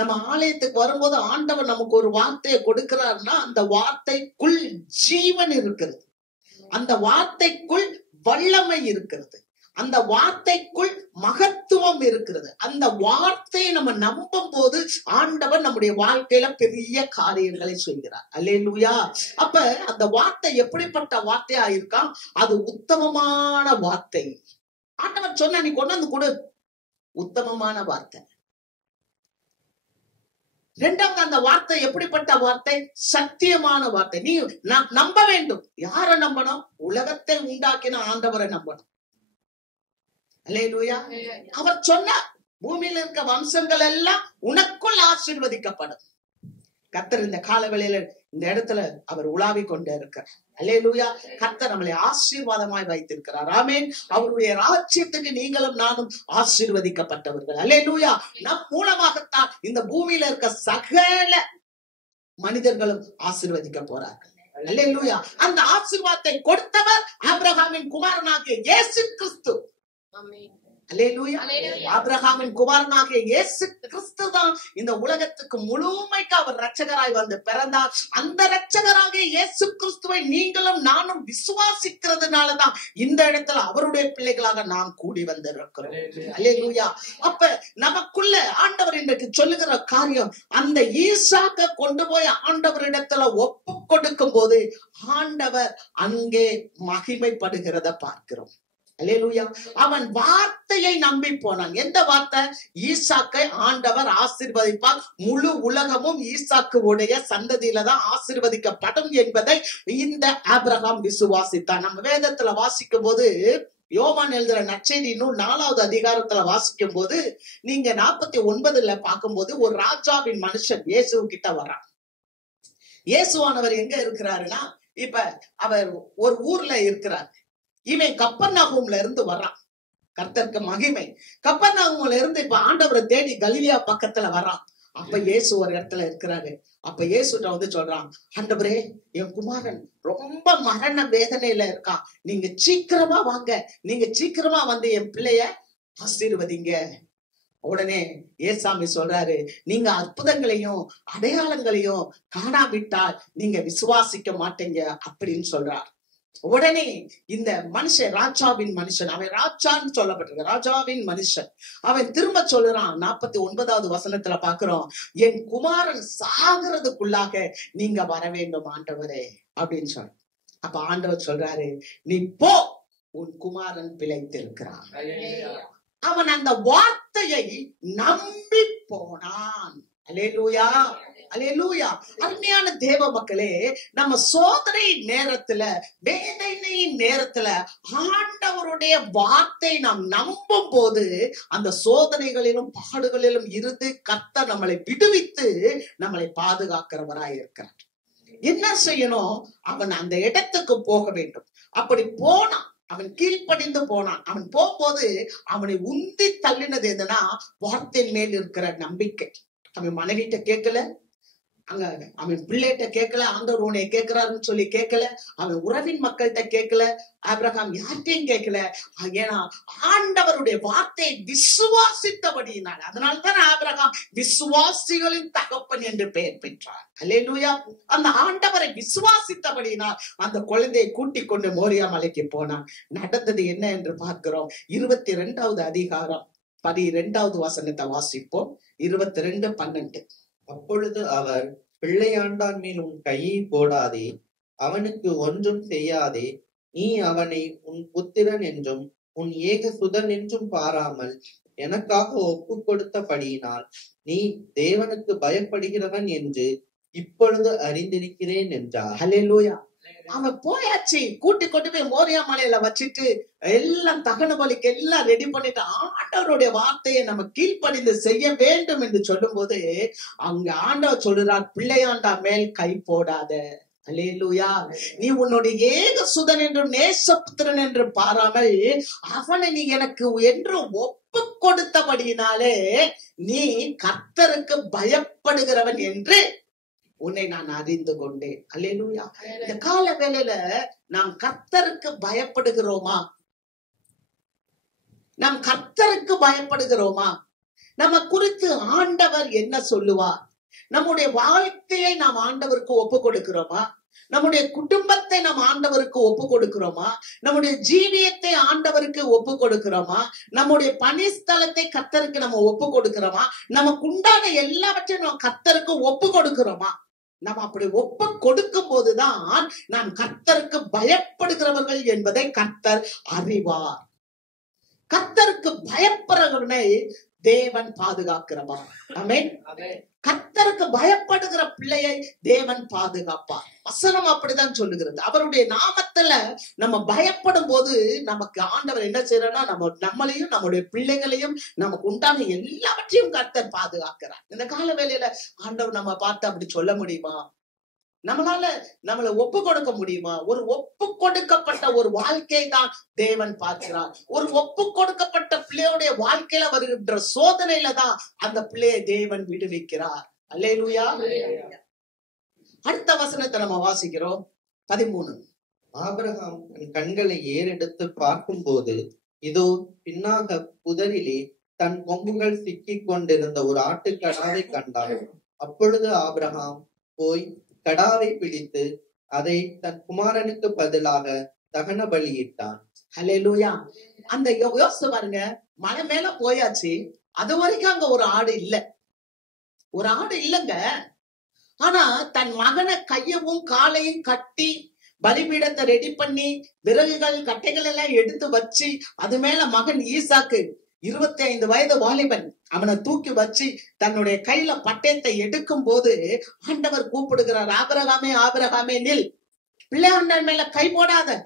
நம்ம ஆலயத்துக்கு வரும்போது ஆண்டவர் நமக்கு ஒரு வார்த்தையை கொடுக்கிறார்னா அந்த வார்த்தைக்குள் ஜீவன் இருக்கிறது, அந்த வார்த்தைக்குள் வல்லமை இருக்கிறது, அந்த வார்த்தைக்குள் மகத்துவம் இருக்கிறது. அந்த வார்த்தையை நம்ம நம்பும் போது ஆண்டவர் நம்முடைய வாழ்க்கையில பெரிய காரியங்களை செய்கிறார். அல்லேலூயா. அப்ப அந்த வார்த்தை எப்படிப்பட்ட வார்த்தையா இருக்கான்? அது உத்தமமான வார்த்தை. ஆண்டவர் சொன்ன, நீ கொண்டு வந்து கொடு, உத்தமமான வார்த்தை. இரண்டாவது, அந்த வார்த்தை எப்படிப்பட்ட வார்த்தை? சத்தியமான வார்த்தை. நீ நம்ப வேண்டும். யாரை நம்பணும்? உலகத்தை உண்டாக்கின ஆண்டவரை நம்பணும். அல்லேலூயா. அவர் சொன்னார், பூமியில இருக்க வம்சங்கள் எல்லாம் உனக்குள் ஆசீர்வதிக்கப்படும். கர்த்தர் இந்த காலவெளியில இந்த இடத்துல அவர் உலாவி கொண்டே இருக்கிறார். அல்லேலூயா. கர்த்தர் நம்மளை ஆசீர்வாதமாய் வைத்திருக்கிறார். ஆமென். அவருடைய ராஜ்யத்துக்கு நீங்களும் நானும் ஆசீர்வதிக்கப்பட்டவர்கள். அல்லேலூயா. நம் மூலமாகத்தான் இந்த பூமியில இருக்க சகல மனிதர்களும் ஆசீர்வதிக்க போறார்கள். அல்லேலூயா. அந்த ஆசீர்வாதத்தை கொடுத்தவர் ஆபிரகாமின் குமாரனாகிய இயேசு கிறிஸ்து. அல்லேலூயா. ஆபிரகாமின் குமாரனாகிய இயேசு கிறிஸ்து தான் இந்த உலகத்துக்கு முழுமைக்கு அவர் இரட்சகராய் வந்து பிறந்தார். அந்த இரட்சகராகிய இயேசு கிறிஸ்துவை நீங்களும் நானும் விசுவாசிக்கிறதுனாலதான் இந்த இடத்துல அவருடைய பிள்ளைகளாக நாம் கூடி வந்திருக்கிறோம். அல்லேலூயா. அப்ப நமக்குள்ள ஆண்டவர் இன்றைக்கு சொல்லுகிற காரியம், அந்த ஈசாக்க கொண்டு போய் ஆண்டவரிடத்துல ஒப்பு கொடுக்கும் போது ஆண்டவர் அங்கே மகிமைப்படுகிறத பார்க்கிறோம். அல்லேலூயா. அவன் வார்த்தையை நம்பி போனான். எந்த வார்த்தை? ஈசாக்கை ஆண்டவர் ஆசீர்வதிப்பார், முழு உலகமும் ஈசாக்கு உடைய சந்ததியில தான் ஆசீர்வதிக்கப்படும் என்பதை இந்த ஆபிரகாம் விசுவாசித்தான். நம்ம வேதத்துல வாசிக்கும் போது, யோவான் எழுதுற நற்செய்தி நூல் 4வது அதிகாரத்துல வாசிக்கும் போது நீங்க 49ல பார்க்கும்போது ஒரு ராஜாவின் மனுஷன் இயேசு கிட்ட வர்றான். இயேசுவானவர் எங்க இருக்கிறாருன்னா, இப்ப அவர் ஒரு ஊர்ல இருக்கிறார். இவன் கப்பர்நகூம்ல இருந்து வர்றான். கர்த்தருக்கு மகிமை. கப்பர்நகூம்ல இருந்து இப்ப ஆண்டவரை தேடி கலிலியா பக்கத்துல வர்றான். அப்ப இயேசு ஒரு இடத்துல இருக்கிறாரு. அப்ப இயேசுட்ட வந்து சொல்றான், ஆண்டவரே, என் குமாரன் ரொம்ப மரண வேதனையில இருக்கான், நீங்க சீக்கிரமா வாங்க, நீங்க சீக்கிரமா வந்து என் பிள்ளைய ஆசீர்வதிங்க. உடனே ஏசாமி சொல்றாரு, நீங்க அற்புதங்களையும் அடையாளங்களையும் காணாவிட்டால் நீங்க விசுவாசிக்க மாட்டீங்க அப்படின்னு சொல்றார். உடனே இந்த மனுஷன், ராஜாவின் மனுஷன், அவன் ராஜான்னு சொல்லப்பட்டிருக்க, ராஜாவின் மனுஷன், அவன் திரும்ப சொல்லுறான். 49வது வசனத்துல பாக்குறோம், என் குமாரன் சாகிறதுக்குள்ளாக நீங்க வர வேண்டும் ஆண்டவரே அப்படின்னு சொல்ற. அப்ப ஆண்டவர் சொல்றாரு, நீ போ, உன் குமாரன் பிழைத்திருக்கிறான். அவன் அந்த வார்த்தையை நம்பி போனான். அல்லேலூயா, அல்லேலூயா. அருமையான தேவ மக்களே, நம்ம சோதனை நேரத்துல, வேதனையின் நேரத்துல ஆண்டவருடைய வார்த்தை நாம் நம்பும் போது அந்த சோதனைகளிலும் பாடுகளிலும் இருந்து கர்த்தர் நம்மளை விடுவித்து நம்மளை பாதுகாக்கிறவராய் இருக்கிறார். என்ன செய்யணும்? அவன் அந்த இடத்துக்கு போக வேண்டும். அப்படி போனான், அவன் கீழ்ப்படிந்து போனான். அவன் போகும்போது அவனை உந்தி தள்ளினது என்னன்னா, வார்த்தையின் மேல் இருக்கிற நம்பிக்கை. அவன் மனைவிட்ட கேட்கல, அங்க அவன் பிள்ளைகிட்ட கேட்கல, ஆண்டவர் உன்னை கேட்கிறாருன்னு சொல்லி கேட்கல, அவன் உறவின் மக்கள்கிட்ட கேட்கல, ஆபிரகாம் யார்ட்டையும் கேட்கல. ஏன்னா ஆண்டவருடைய வார்த்தையை விசுவாசித்தபடியினால், அதனால்தான் ஆபிரகாம் விசுவாசிகளின் தகப்பன் என்று பெயர் பெற்றார். அல்லேலூயா. அந்த ஆண்டவரை விசுவாசித்தபடியினால் அந்த குழந்தையை கூட்டிக் கொண்டு மோரியா மலைக்கு போனான். நடந்தது என்ன என்று பார்க்கிறோம். 22வது அதிகாரம் 12வது வசனத்தை வாசிப்போம். 22:12. அப்பொழுது அவர், பிள்ளையாண்டான் மேல் உன் கையை போடாதே, அவனுக்கு ஒன்றும் செய்யாதே, நீ அவனை உன் புத்திரன் என்றும் உன் ஏக சுதன் என்றும் பாராமல் எனக்காக ஒப்பு கொடுத்தபடியினால் நீ தேவனுக்கு பயப்படுகிறவன் என்று இப்பொழுது அறிந்திருக்கிறேன் என்றார். ஹல்லேலூயா. அவன் போயாச்சு, கூட்டி கொண்டு போய் மோரியா மலையில வச்சுட்டு எல்லாம் தகன பலிக்கு எல்லாம் ரெடி பண்ணிட்டு ஆண்டவருடைய வார்த்தையை நம்ம கீழ்ப்படிந்து செய்ய வேண்டும் என்று சொல்லும் போது அங்க ஆண்டவர் சொல்றார், பிள்ளையாண்டா மேல் கை போடாத. அல்லேலூயா. நீ உன்னுடைய ஏக சுதன் என்றும் நேசபுத்திரன் என்று பாராமல் அவனை நீ எனக்கு என்று ஒப்பு கொடுத்தபடியினாலே நீ கர்த்தருக்கு பயப்படுகிறவன் என்று உன்னை நான் அறிந்து கொண்டேன். அல்லேலூயா. இந்த கால வேளையில நாம் கர்த்தருக்கு பயப்படுகிறோமா? நாம் கர்த்தருக்கு பயப்படுகிறோமா? நம்ம குறித்து ஆண்டவர் என்ன சொல்லுவார்? நம்முடைய வாழ்க்கையை நாம் ஆண்டவருக்கு ஒப்பு கொடுக்கிறோமா? நம்முடைய குடும்பத்தை நாம் ஆண்டவருக்கு ஒப்பு கொடுக்கிறோமா? நம்முடைய ஜீவியத்தை ஆண்டவருக்கு ஒப்பு கொடுக்கிறோமா? நம்முடைய பணிஸ்தலத்தை கர்த்தருக்கு நம்ம ஒப்பு கொடுக்கிறோமா? நமக்கு உண்டான எல்லாவற்றையும் நம்ம கர்த்தருக்கு ஒப்பு கொடுக்கிறோமா? நம்ம அப்படி ஒப்பு கொடுக்கும் போதுதான் நாம் கர்த்தருக்கு பயப்படுகிறவர்கள் என்பதை கர்த்தர் அறிவார். கர்த்தருக்கு பயப்படுறவனை தேவன் பாதுகாக்கிறவர். ஆமென். கர்த்தருக்கு பயப்படுகிற பிள்ளையை தேவன் பாதுகாப்பார். வசனம் அப்படிதான் சொல்லுகிறது. அவருடைய நாமத்துல நம்ம பயப்படும் போது நமக்கு ஆண்டவர் என்ன செய்யறா, நம்மளையும் நம்முடைய பிள்ளைகளையும் நமக்கு உண்டான எல்லாவற்றையும் கர்த்தர் பாதுகாக்கிறார். இந்த கால வேளையில ஆண்டவர் நம்ம பார்த்து அப்படி சொல்ல முடியுமா? நம்மளை ஒப்பு கொடுக்க முடியுமா? ஒரு ஒப்பு கொடுக்கப்பட்ட ஒரு வாழ்க்கையை தான் தேவன் பார்க்கிறார். ஒரு ஒப்பு கொடுக்கப்பட்ட பிள்ளையுடைய வாழ்க்கையில வருகின்ற சோதனையில தான் அந்த பிள்ளையை தேவன் விடுவிக்கிறார். அல்லேலூயா. அடுத்த வசனத்தை நம்ம வாசிக்கிறோம். 13. ஆபிரகாம் தன் கண்களை ஏறெடுத்து பார்க்கும் போது இதோ பின்னாக புதரிலே தன் கொம்புகள் சிக்கிக் கொண்டிருந்த ஒரு ஆட்டுக்கடாவை கண்டான். அப்பொழுது ஆபிரகாம் போய் கடாவை பிடித்து அதை தன் குமாரனுக்கு பதிலாக தகன பலியிட்டான். ஹல்லேலூயா. அந்த யோசிச்சு பாருங்க, மலை மேல போயாச்சு, அது வரைக்கும் அங்க ஒரு ஆடு இல்லைங்க. ஆனா தன் மகனை கையவும் காலையும் கட்டி பலிபீடத்தை ரெடி பண்ணி விறகுகள் கட்டைகள் எல்லாம் எடுத்து வச்சு அது மேல மகன் ஈசாக்கு 25 வயது வாலிபன் அவனை தூக்கி வச்சு தன்னுடைய கையில பட்டயத்தை எடுக்கும் போது ஆண்டவர் கூப்பிடுகிறார், ஆபிரகாமே ஆபிரகாமே நில், பிள்ளையாண்டன் மேல கை போடாத,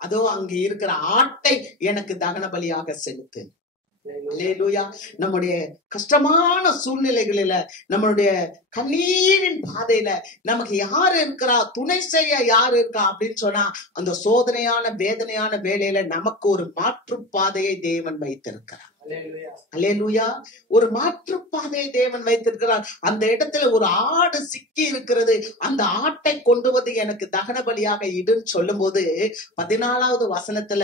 அதோ அங்க இருக்கிற ஆட்டை எனக்கு தகன பலியாக செலுத்து. அல்லேலூயா. நம்முடைய கஷ்டமான சூழ்நிலைகளில, நம்மளுடைய கண்ணீரின் பாதையில நமக்கு யாரு இருக்கிறா, துணை செய்ய யாரு இருக்கா அப்படின்னு சொன்னா அந்த சோதனையான வேதனையான வேலையில நமக்கு ஒரு மாற்று பாதையை தேவன் வைத்திருக்கிறார். அல்லேலூயா. ஒரு மாற்றுப்பாதையை தேவன் வைத்திருக்கிறார். அந்த இடத்துல ஒரு ஆடு சிக்கி இருக்கிறது. அந்த ஆட்டை கொண்டு வந்து எனக்கு தகன பலியாக இடுன்னு சொல்லும் போது 14வது வசனத்துல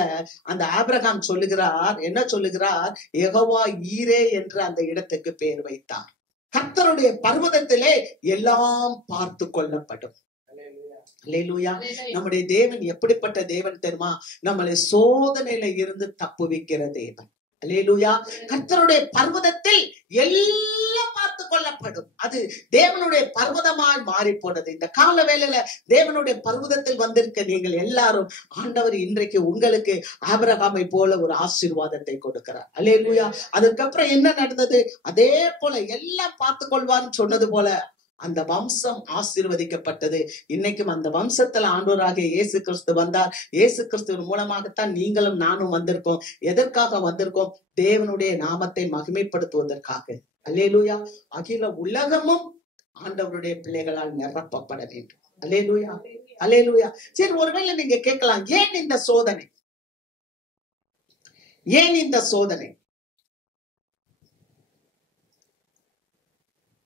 அந்த ஆபிரகாம் சொல்லுகிறார், என்ன சொல்லுகிறார்? யெகோவா ஈரே என்று அந்த இடத்துக்கு பெயர் வைத்தார். கர்த்தருடைய பர்வதத்திலே எல்லாம் பார்த்து கொள்ளப்படும். அல்லேலூயா. நம்முடைய தேவன் எப்படிப்பட்ட தேவன் தெரியுமா? நம்மளை சோதனையில இருந்து தப்புவிக்கிற தேவன். அல்லேலூயா. கர்த்தருடைய பர்வதத்தில் எல்லாம் பார்த்து கொள்ளப்படும். அது தேவனுடைய பர்வதமாய் மாறி போனது. இந்த கால வேளையில தேவனுடைய பர்வதத்தில் வந்திருக்க நீங்கள் எல்லாரும், ஆண்டவர் இன்றைக்கு உங்களுக்கு ஆபிரகாமை போல ஒரு ஆசீர்வாதத்தை கொடுக்கிறார். அல்லேலூயா. அதுக்கப்புறம் என்ன நடந்தது? அதே போல எல்லாம் பார்த்து கொள்வான்னு சொன்னது போல அந்த வம்சம் ஆசீர்வதிக்கப்பட்டது. இன்னைக்கும் அந்த வம்சத்துல ஆண்டவராகிய இயேசு கிறிஸ்து வந்தார். இயேசு கிறிஸ்துவின் மூலமாகத்தான் நீங்களும் நானும் வந்திருக்கோம். எதற்காக வந்திருக்கோம்? தேவனுடைய நாமத்தை மகிமைப்படுத்துவதற்காக. அல்லேலூயா. அகில உலகமும் ஆண்டவருடைய பிள்ளைகளால் நிரப்பப்பட வேண்டும். அல்லேலூயா. அல்லேலூயா. சரி, ஒருவேளை நீங்க கேட்கலாம், ஏன் இந்த சோதனை? ஏன் இந்த சோதனை?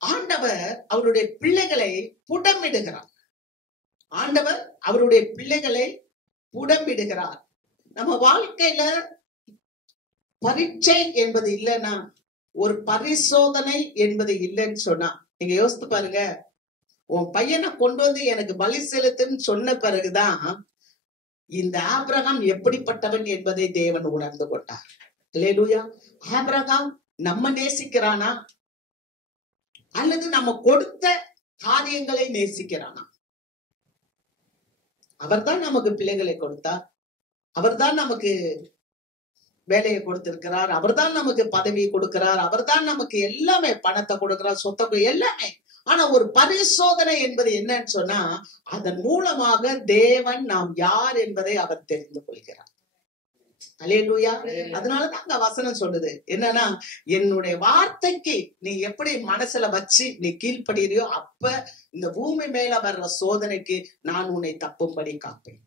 ஆண்டவர் அவருடைய பிள்ளைகளை புடமிடுகிறார். ஆண்டவர் அவருடைய பிள்ளைகளை புடமிடுகிறார். நம்ம வாழ்க்கையில பரீட்சை என்பது இல்லைன்னா, ஒரு பரிசோதனை என்பது இல்லைன்னு சொன்னா, நீங்க யோசித்து பாருங்க. உன் பையனை கொண்டு வந்து எனக்கு பலி செலுத்துன்னு சொன்ன பிறகுதான் இந்த ஆபிரகாம் எப்படிப்பட்டவன் என்பதை தேவன் உணர்ந்து கொண்டார். அல்லேலூயா. ஆபிரகாம் நம்ம நேசிக்கிறானா அல்லது நம்ம கொடுத்த காரியங்களை நேசிக்கிறானா? அவர்தான் நமக்கு பிள்ளைகளை கொடுத்தார். அவர்தான் நமக்கு வேலையை கொடுத்திருக்கிறார். அவர்தான் நமக்கு பதவியை கொடுக்கிறார். அவர்தான் நமக்கு எல்லாமே, பணத்தை கொடுக்கிறார், சொத்தை, எல்லாமே. ஆனா ஒரு பரிசோதனை என்பது என்னன்னு சொன்னா, அதன் மூலமாக தேவன் நாம் யார் என்பதை அவர் தெரிந்து கொள்கிறார். அல்லேலூயா. அதனாலதான் அங்க வசனம் சொல்லுது என்னன்னா, என்னுடைய வார்த்தைக்கு நீ எப்படி மனசுல வச்சு நீ கீழ்ப்படுகிறியோ, அப்ப இந்த பூமி மேல வர்ற சோதனைக்கு நான் உன்னை தப்பும்படி காப்பேன்.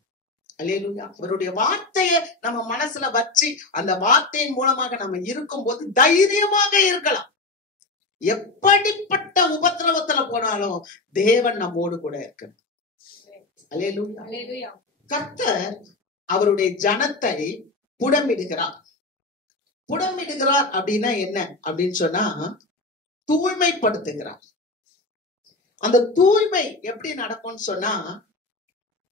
அல்லேலூயா. அவருடைய வார்த்தையை நம்ம மனசுல வச்சு அந்த வார்த்தையின் மூலமாக நம்ம இருக்கும் போது தைரியமாக இருக்கலாம். எப்படிப்பட்ட உபத்திரவத்துல போனாலும் தேவன் நம்மோடு கூட இருக்கு. அல்லேலூயா. கர்த்தர் அவருடைய ஜனத்தை புடமிடுகிறார். புடமிடுகிறார் அப்படின்னா என்ன அப்படின்னு சொன்னா, தூய்மைப்படுத்துகிறார். அந்த தூய்மை எப்படி நடக்கும்னு சொன்னா,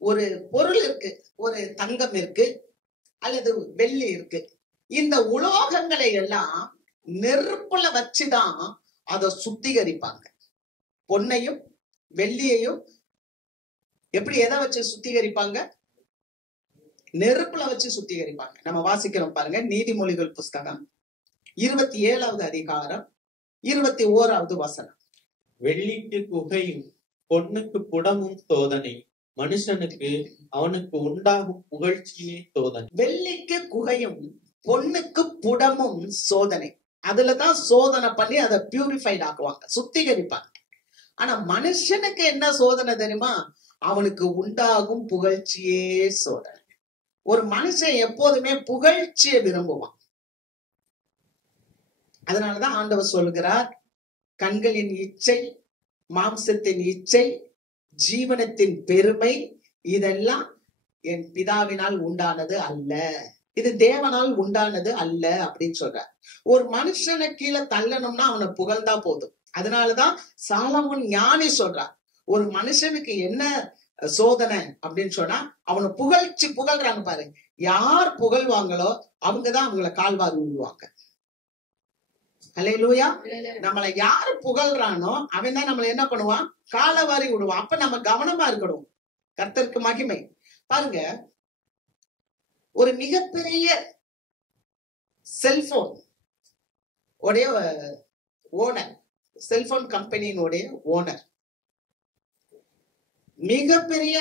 ஒரு பொருள் இருக்கு, ஒரு தங்கம் இருக்கு அல்லது வெள்ளி இருக்கு. இந்த உலோகங்களை எல்லாம் நெருப்புல வச்சுதான் அதை சுத்திகரிப்பாங்க. பொன்னையும் வெள்ளியையும் எப்படி எதை வச்சு சுத்திகரிப்பாங்க? நெருப்புல வச்சு சுத்திகரிப்பாங்க. நம்ம வாசிக்கிறோம் பாருங்க, நீதிமொழிகள் புஸ்தகம் 27வது அதிகாரம் 21வது வசனம். வெள்ளிக்கு குகையும் பொன்னுக்கு புடமும் சோதனை, மனுஷனுக்கு அவனுக்கு உண்டாகும் புகழ்ச்சியே சோதனை. வெள்ளிக்கு குகையும் பொன்னுக்கு புடமும் சோதனை. அதுலதான் சோதனை பண்ணி அதை பியூரிஃபைட் ஆக்குவாங்க, சுத்திகரிப்பாங்க. ஆனா மனுஷனுக்கு என்ன சோதனை தெரியுமா? அவனுக்கு உண்டாகும் புகழ்ச்சியே சோதனை. ஒரு மனுஷன் எப்போதுமே புகழ்ச்சியை விரும்புவான். அதனாலதான் ஆண்டவர் சொல்கிறார், கண்களின் இச்சை, மாம்சத்தின் இச்சை, ஜீவனத்தின் பெருமை, இதெல்லாம் என் பிதாவினால் உண்டானது அல்ல, இது தேவனால் உண்டானது அல்ல அப்படின்னு சொல்றார். ஒரு மனுஷனை கீழே தள்ளணும்னா அவனை புகழ்ந்தா போதும். அதனாலதான் சாலமோன் ஞானி சொல்றார், ஒரு மனுஷனுக்கு என்ன சோதனை அப்படின்னு சொன்னா, அவனை புகழ்ச்சி புகழ்றாங்க பாருங்க. யார் புகழ்வாங்களோ அவங்கதான் அவங்கள கால்வாரி விடுவாங்க. அல்லேலூயா. நம்மளை யாரு புகழ்றானோ அவன் தான் நம்மளை என்ன பண்ணுவான்? காலவாரி விடுவான். அப்ப நம்ம கவனமா இருக்கணும். கர்த்தருக்கு மகிமை. பாருங்க, ஒரு மிகப்பெரிய செல்போன் உடைய ஓனர், செல்போன் கம்பெனியினுடைய ஓனர், மிகப்பெரிய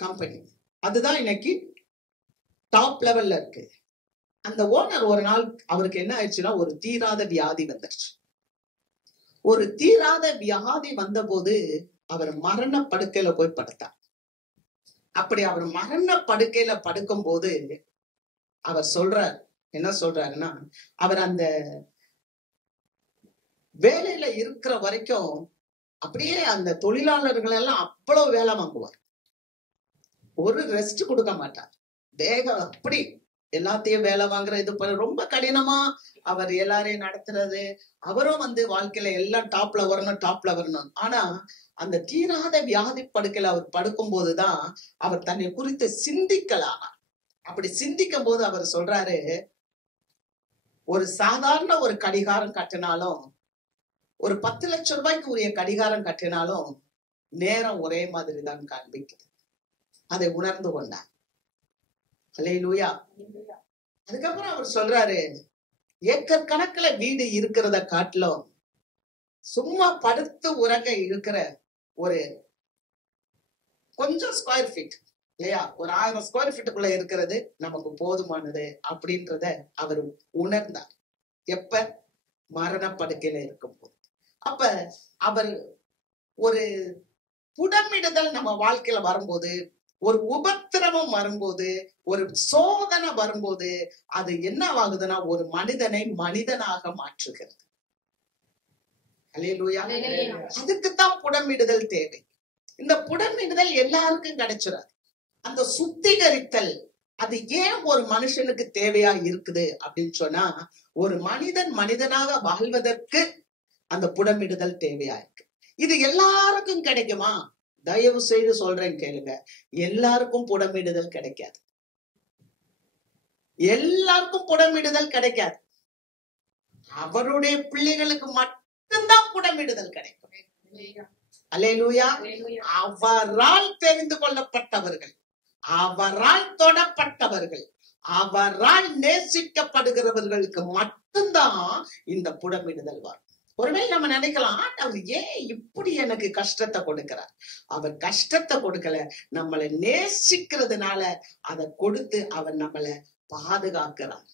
கம்பெனி, அதுதான் இன்னைக்கு டாப் லெவல்ல இருக்கு. அந்த ஓனர் ஒரு நாள் அவருக்கு என்ன ஆயிடுச்சுன்னா, ஒரு தீராத வியாதி வந்துருச்சு. ஒரு தீராத வியாதி வந்த போது அவர் மரண படுக்கையில போய் படுத்தார். அப்படி அவர் மரண படுக்கையில படுக்கும் போது அவர் சொல்றார், என்ன சொல்றாருன்னா, அவர் அந்த வேலையில இருக்கிற வரைக்கும் அப்படியே அந்த தொழிலாளர்கள் எல்லாம் அவ்வளவு வேலை வாங்குவார். ஒரு ரெஸ்ட் கொடுக்க மாட்டார். வேகம் அப்படி எல்லாத்தையும் வேலை வாங்குற இது ரொம்ப கடினமா அவர் எல்லாரையும் நடத்துறது. அவரும் வாழ்க்கையில எல்லாம் டாப்ல வரணும். ஆனா அந்த தீராத வியாதி படுக்கையில அவர் படுக்கும் போதுதான் அவர் தன்னை குறித்து சிந்திக்கலாம். அப்படி சிந்திக்கும் போது அவர் சொல்றாரு, ஒரு சாதாரண ஒரு கடிகாரம் கட்டினாலும், ஒரு 10 லட்சம் ரூபாய்க்கு உரிய கடிகாரம் கட்டினாலும் நேரம் ஒரே மாதிரி தான் காண்பிக்குது. அதை உணர்ந்து கொண்டார். அல்லேலூயா. அதுக்கப்புறம் அவர் சொல்றாரு, ஏக்கர் கணக்குல வீடு இருக்கிறத காட்டிலும் சும்மா படுத்து உறங்க இருக்கிற ஒரு கொஞ்சம் ஸ்கொயர் ஃபீட் இல்லையா, ஒரு 1000 ஸ்கொயர் ஃபீட்டுக்குள்ள இருக்கிறது நமக்கு போதுமானது அப்படின்றத அவர் உணர்ந்தார். எப்ப? மரணப்படுக்கையில இருக்கும் போது. அப்ப அவர் ஒரு புடமிடுதல் நம்ம வாழ்க்கையில வரும்போது, ஒரு உபத்திரவம் வரும்போது, ஒரு சோதனை வரும்போது அது என்ன ஆகுதுன்னா ஒரு மனிதனை மனிதனாக மாற்றுகிறது. அல்லேலூயா. அதுக்குத்தான் புடமிடுதல் தேவை. இந்த புடமிடுதல் எல்லாருக்கும் கிடைச்சிடாது. அந்த சுத்திகரித்தல் அது ஏன் ஒரு மனுஷனுக்கு தேவையா இருக்குது அப்படின்னு சொன்னா, ஒரு மனிதன் மனிதனாக வாழ்வதற்கு அந்த புடமிடுதல் தேவையா இருக்கு. இது எல்லாருக்கும் கிடைக்குமா? தயவு செய்து சொல்றேன் கேளுங்க, எல்லாருக்கும் புடமிடுதல் கிடைக்காது. எல்லாருக்கும் புடமிடுதல் கிடைக்காது. அவருடைய பிள்ளைகளுக்கு மட்டும்தான் புடமிடுதல் கிடைக்கும். அல்லேலூயா. அவரால் தெரிந்து கொள்ளப்பட்டவர்கள், அவரால் தொடப்பட்டவர்கள், அவரால் நேசிக்கப்படுகிறவர்களுக்கு மட்டும்தான் இந்த புடமிடுதல் வரும். ஒருவேளை நம்ம நினைக்கலாம், அவர் ஏன் இப்படி எனக்கு கஷ்டத்தை கொடுக்கிறார்? அவர் கஷ்டத்தை கொடுக்கல, நம்மளை நேசிக்கிறதுனால அதை கொடுத்து அவர் நம்மளை பாதுகாக்கிறார்,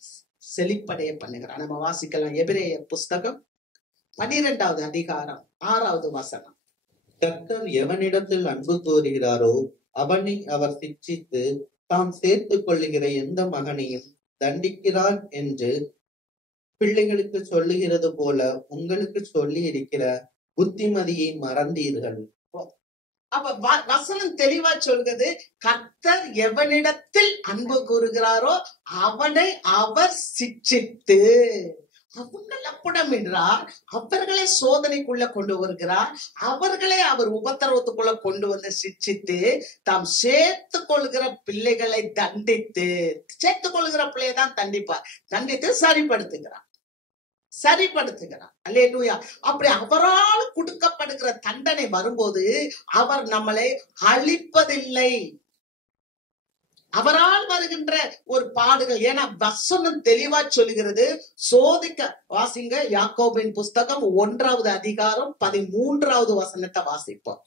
செழிப்படைய பண்ணுகிறார். நம்ம வாசிக்கலாம் எபிரேயர் புஸ்தகம் 12வது அதிகாரம் 6வது வசனம். கர்த்தர் எவனிடத்தில் அன்பு கூறுகிறாரோ அவனை அவர் சிட்சித்து தாம் சேர்த்துக் கொள்ளுகிற எந்த மகனையும் தண்டிக்கிறார் என்று பிள்ளைகளுக்கு சொல்லுகிறது போல உங்களுக்கு சொல்லி இருக்கிற புத்திமதியை மறந்தீர்கள். அப்ப வசனம் தெளிவா சொல்கிறது, கர்த்தர் எவனிடத்தில் அன்பு கூறுகிறாரோ அவனை அவர் சிட்சித்து, அவங்கள புடமிடுறார், அவர்களை சோதனைக்குள்ள கொண்டு வருகிறார், அவர்களை அவர் உபத்திரவத்துக்குள்ள கொண்டு வந்து சிட்சித்து தாம் சேர்த்து கொள்கிற பிள்ளைகளை தண்டித்து, சேர்த்து கொள்கிற பிள்ளையை தான் தண்டிப்பார், தண்டித்து சரிப்படுத்துகிறார். அல்லேலூயா. அப்படி அவரால் கொடுக்கப்படுகிற தண்டனை வரும்போது அவர் நம்மளை அழிப்பதில்லை. அவரால் வருகின்ற ஒரு பாடுகள், ஏன்னா வசனம் தெளிவா சொல்லுகிறது. சோதிக்க வாசிங்க, யாக்கோபின் புஸ்தகம் 1வது அதிகாரம் 13வது வசனத்தை வாசிப்போம்.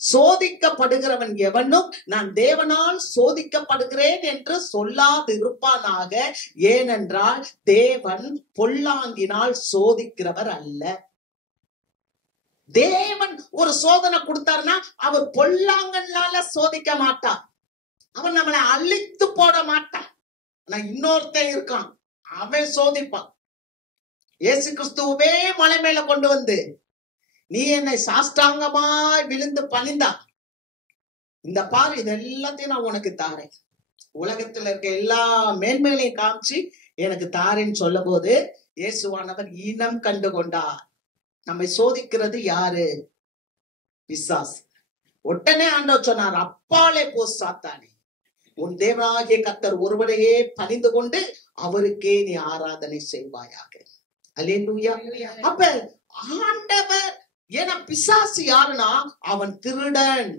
சோதிக்கப்படுகிறவன் எவனும் நான் தேவனால் சோதிக்கப்படுகிறேன் என்று சொல்லாதிருப்பானாக, ஏனென்றால் தேவன் பொல்லாங்கினால் சோதிக்கிறவர் அல்ல. தேவன் ஒரு சோதனை கொடுத்தாருன்னா அவர் பொல்லாங்கனால சோதிக்க மாட்டார், அவன் நம்மளை அழித்து போட மாட்டான். ஆனா இன்னொருத்தன் இருக்கான், அவன் சோதிப்பான். இயேசு கிறிஸ்துவே மலை மேல கொண்டு வந்து, நீ என்னை சாஷ்டாங்கமாய் விழுந்து பணிந்தா, இந்த பாரு இது எல்லாத்தையும் நான் உனக்கு தாரேன், உலகத்துல இருக்க எல்லா மேன்மைகளையும் காமிச்சு எனக்கு தாரேன்னு சொல்ல போது இயேசுவானவர் இனம் கண்டு கொண்டார். நம்மை சோதிக்கிறது யாரு? பிசாசு. உடனே ஆண்டவர் சொன்னார், அப்பாலே போ சாத்தானே, உன் தேவனாகிய கர்த்தர் ஒருவரையே பணிந்து கொண்டு அவருக்கே நீ ஆராதனை செய்வாயாக. அல்லேலூயா. அப்ப ஆண்டவர், ஏன்னா பிசாசு யாருன்னா அவன் திருடன்,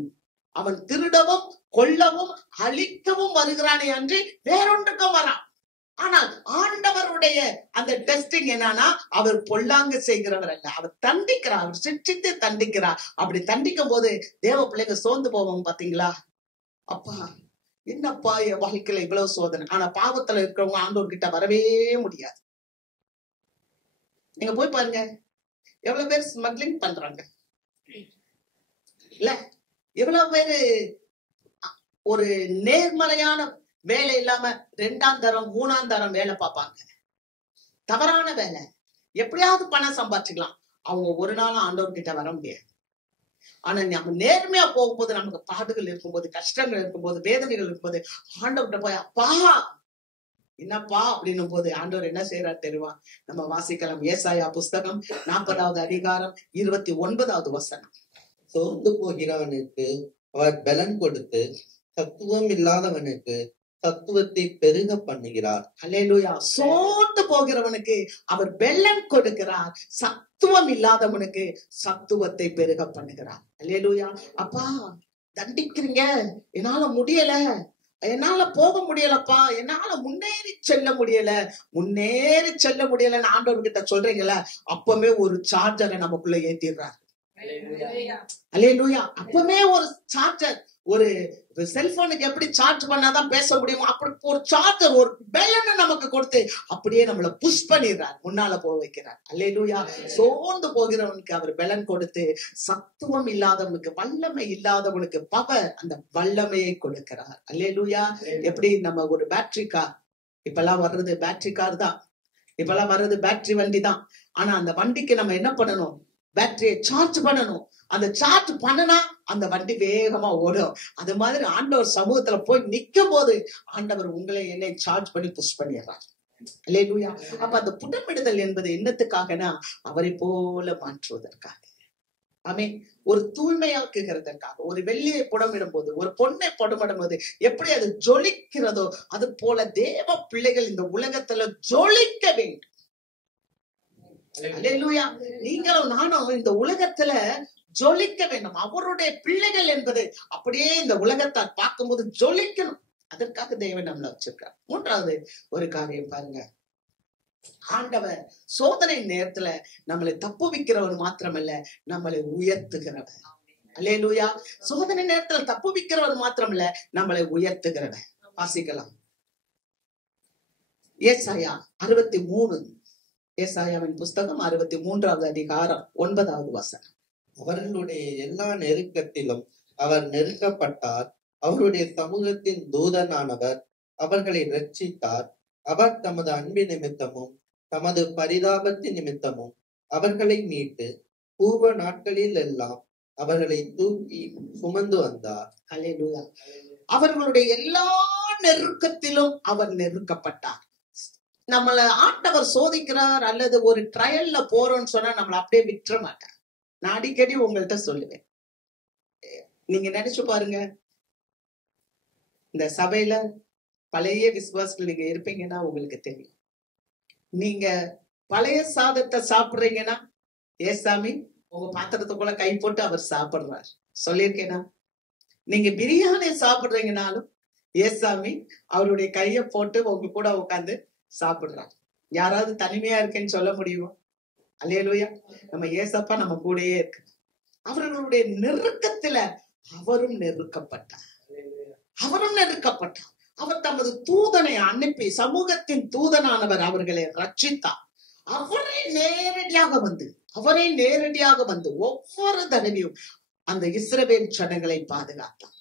அவன் திருடவும் கொல்லவும் அழிக்கவும் வருகிறானே அன்றி வேறொன்றுக்கும் வரான். ஆனால் ஆண்டவருடைய அந்த டெஸ்டிங் என்னன்னா, அவர் பொல்லாங்கு செய்கிறவர் அல்ல, அவர் தண்டிக்கிறார், அவர் சிட்சித்து தண்டிக்கிறார். அப்படி தண்டிக்கும் போது தேவ பிள்ளைங்க சோர்ந்து போவோம். பாத்தீங்களா, அப்பா என்னப்பா என் வாழ்க்கையில இவ்வளவு சோதனை. ஆனா பாவத்துல இருக்கிறவங்க ஆண்டவர் கிட்ட வரவே முடியாது. நீங்க போய் பாருங்க, எவ்வளவு பேர் ஸ்மக்லிங் பண்றாங்க இல்ல, எவ்வளவு பேரு ஒரு நேர்மறையான வேலை இல்லாம 2ஆம் தரம் 3ஆம் தரம் வேலை பார்ப்பாங்க. தவறான வேலை. எப்படியாவது பணம் சம்பாதிச்சுக்கலாம். அவங்க ஒரு நாளும் ஆண்டவர்கிட்ட வர முடியாது. ஆனா நம்ம நேர்மையா போகும்போது, நமக்கு பாடுகள் இருக்கும்போது, கஷ்டங்கள் இருக்கும்போது, வேதனைகள் இருக்கும்போது ஆண்டவர்கிட்ட போய் அப்பா என்னப்பா அப்படின்னும் போது ஆண்டவர் என்ன செய்யறாரு தெரியுமா? நம்ம வாசிக்கலாம். ஏசாயா புஸ்தகம் 40வது அதிகாரம் 29வது வசனம். சோர்ந்து போகிறவனுக்கு அவர் பலன் கொடுத்து தத்துவம் இல்லாதவனுக்கு தத்துவத்தை பெருக பண்ணுகிறார். அல்லேலூயா. சோர்ந்து போகிறவனுக்கு அவர் பெலன் கொடுக்கிறார், சத்துவம் இல்லாதவனுக்கு சத்துவத்தை பெருக பண்ணுகிறார். அல்லேலூயா. அப்பா தண்டிக்கிறீங்க, என்னால முடியல, என்னால போக முடியலப்பா, என்னால முன்னேறி செல்ல முடியலன்னு ஆண்டவர்கிட்ட சொல்றீங்களா? அப்பவே ஒரு சார்ஜரை நமக்குள்ள ஏத்திடுறாரு. அல்லேலூயா. அப்பவே ஒரு சார்ஜர், ஒரு செல்போனுக்கு எப்படி சார்ஜ் பண்ணாதான் பேச முடியுமோ அப்படி ஒரு சார்ஜர், ஒரு பெலனை நமக்கு கொடுத்து அப்படியே நம்மள புஷ் பண்ணிடுறார், முன்னால போக வைக்கிறார். அல்லேலூயா. சோர்ந்து போகிறவனுக்கு அவர் பெலன் கொடுத்து சத்துவம் இல்லாதவனுக்கு, வல்லமை இல்லாதவனுக்கு பவர், அந்த வல்லமையை கொடுக்கிறார். அல்லேலூயா. எப்படி நம்ம ஒரு பேட்டரி கார், இப்பெல்லாம் வர்றது பேட்டரி கார் தான், இப்பெல்லாம் வர்றது பேட்டரி வண்டி தான். ஆனா அந்த வண்டிக்கு நம்ம என்ன பண்ணணும்? பேட்டரியை சார்ஜ் பண்ணணும். அந்த சார்ஜ் பண்ணனா அந்த வண்டி வேகமா ஓடும். அது மாதிரி ஆண்டவர் சமூகத்துல போய் நிக்கும் போது ஆண்டவர் உங்களை என்னை சார்ஜ் பண்ணி புஷ் பண்ணிடுறார். அல்லேலூயா. அப்ப அந்த புடமிடுதல் என்பது என்னத்துக்காகனா அவரை போல மாற்றுவதற்காக. ஆமென். ஒரு தூய்மையாக்குகிறதற்காக. ஒரு வெள்ளியை புடமிடும் போது, ஒரு பொண்ணை புடமிடும் போது எப்படி அது ஜொலிக்கிறதோ அது போல தேவ பிள்ளைகள் இந்த உலகத்துல ஜொலிக்க வேண்டும். அல்லேலூயா. நீங்களும் நானும் இந்த உலகத்துல ஜொலிக்க வேண்டும். அவருடைய பிள்ளைகள் என்பது அப்படியே இந்த உலகத்தார் பார்க்கும்போது ஜொலிக்கணும். அதற்காக தேவன் நம்மள வச்சிருக்கார். 3வது ஒரு காரியம் பாருங்க. ஆண்டவர் சோதனை நேரத்துல நம்மளை தப்புவிக்கிறவர் மாத்திரமல்ல, நம்மளை உயர்த்துகிறவர். அல்லேலூயா. சோதனை நேரத்துல தப்புவிக்கிறவர் மாத்திரமல்ல, நம்மளை உயர்த்துகிறவர். வாசிக்கலாம். ஏசாயா 63, ஏசாயாவின் புஸ்தகம் 63வது அதிகாரம் 9வது வசனம். அவர்களுடைய எல்லா நெருக்கத்திலும் அவர் நெருக்கப்பட்டார். அவருடைய சமூகத்தின் தூதனானவர் அவர்களை ரட்சித்தார். அவர் தமது அன்பின் நிமித்தமும் தமது பரிதாபத்தின் நிமித்தமும் அவர்களை மீட்டு பூர்வ நாட்களில் எல்லாம் அவர்களை தூக்கி சுமந்து வந்தார். அல்லேலூயா. அவர்களுடைய எல்லா நெருக்கத்திலும் அவர் நெருக்கப்பட்டார். நம்மள ஆண்டவர் சோதிக்கிறார் அல்லது ஒரு ட்ரையல்ல போறோம்னு சொன்னா நம்மள அப்படியே விட்டுற மாட்டார். நான் அடிக்கடி உங்கள்கிட்ட சொல்லுவேன், நீங்க நினைச்சு பாருங்க, இந்த சபையில பழைய விசுவாசத்துல நீங்க இருப்பீங்கன்னா உங்களுக்கு தெரியும். நீங்க பழைய சாதத்தை சாப்பிடுறீங்கன்னா ஏசாமி உங்க பாத்திரத்துக்குள்ள கை போட்டு அவர் சாப்பிடுறார். சொல்லியிருக்கேனா? நீங்க பிரியாணி சாப்பிடுறீங்கனாலும் ஏசாமி அவருடைய கைய போட்டு உங்க கூட உட்கார்ந்து சாப்பிடுறார். யாராவது தனிமையா இருக்கேன்னு சொல்ல முடியுமா? அல்லேலூயா. நம்ம ஏசப்பா நம்ம கூடயே இருக்கு. அவர்களுடைய நெருக்கத்துல அவரும் நெருக்கப்பட்டார். அவர் தமது தூதனை அனுப்பி, சமூகத்தின் தூதனானவர் அவர்களை ரட்சித்தார். அவரே நேரடியாக வந்து ஒவ்வொரு தடவையும் அந்த இஸ்ரவேல் ஜனங்களை பாதுகாத்தார்.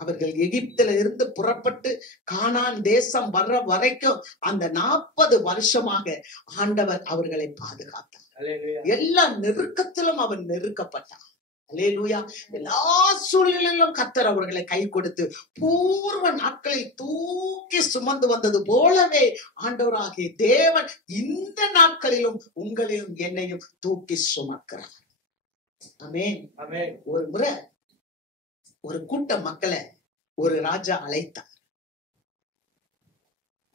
அவர்கள் எகிப்தில இருந்து புறப்பட்டு கானான் தேசம் வர்ற வரைக்கும் அந்த 40 வருஷமாக ஆண்டவர் அவர்களை பாதுகாத்தார். எல்லா நெருக்கத்திலும் அவர் நெருக்கப்பட்டார். அல்லேலூயா. எல்லா சூழ்நிலையிலும் கர்த்தர் அவர்களை கை கொடுத்து பூர்வ நாட்களில் தூக்கி சுமந்து வந்தது போலவே ஆண்டவராகிய தேவன் இந்த நாட்களிலும் உங்களையும் என்னையும் தூக்கி சுமக்கிறார். ஆமென். ஒரு முறை ஒரு கூட்ட மக்களை ஒரு ராஜா அழைத்தார்.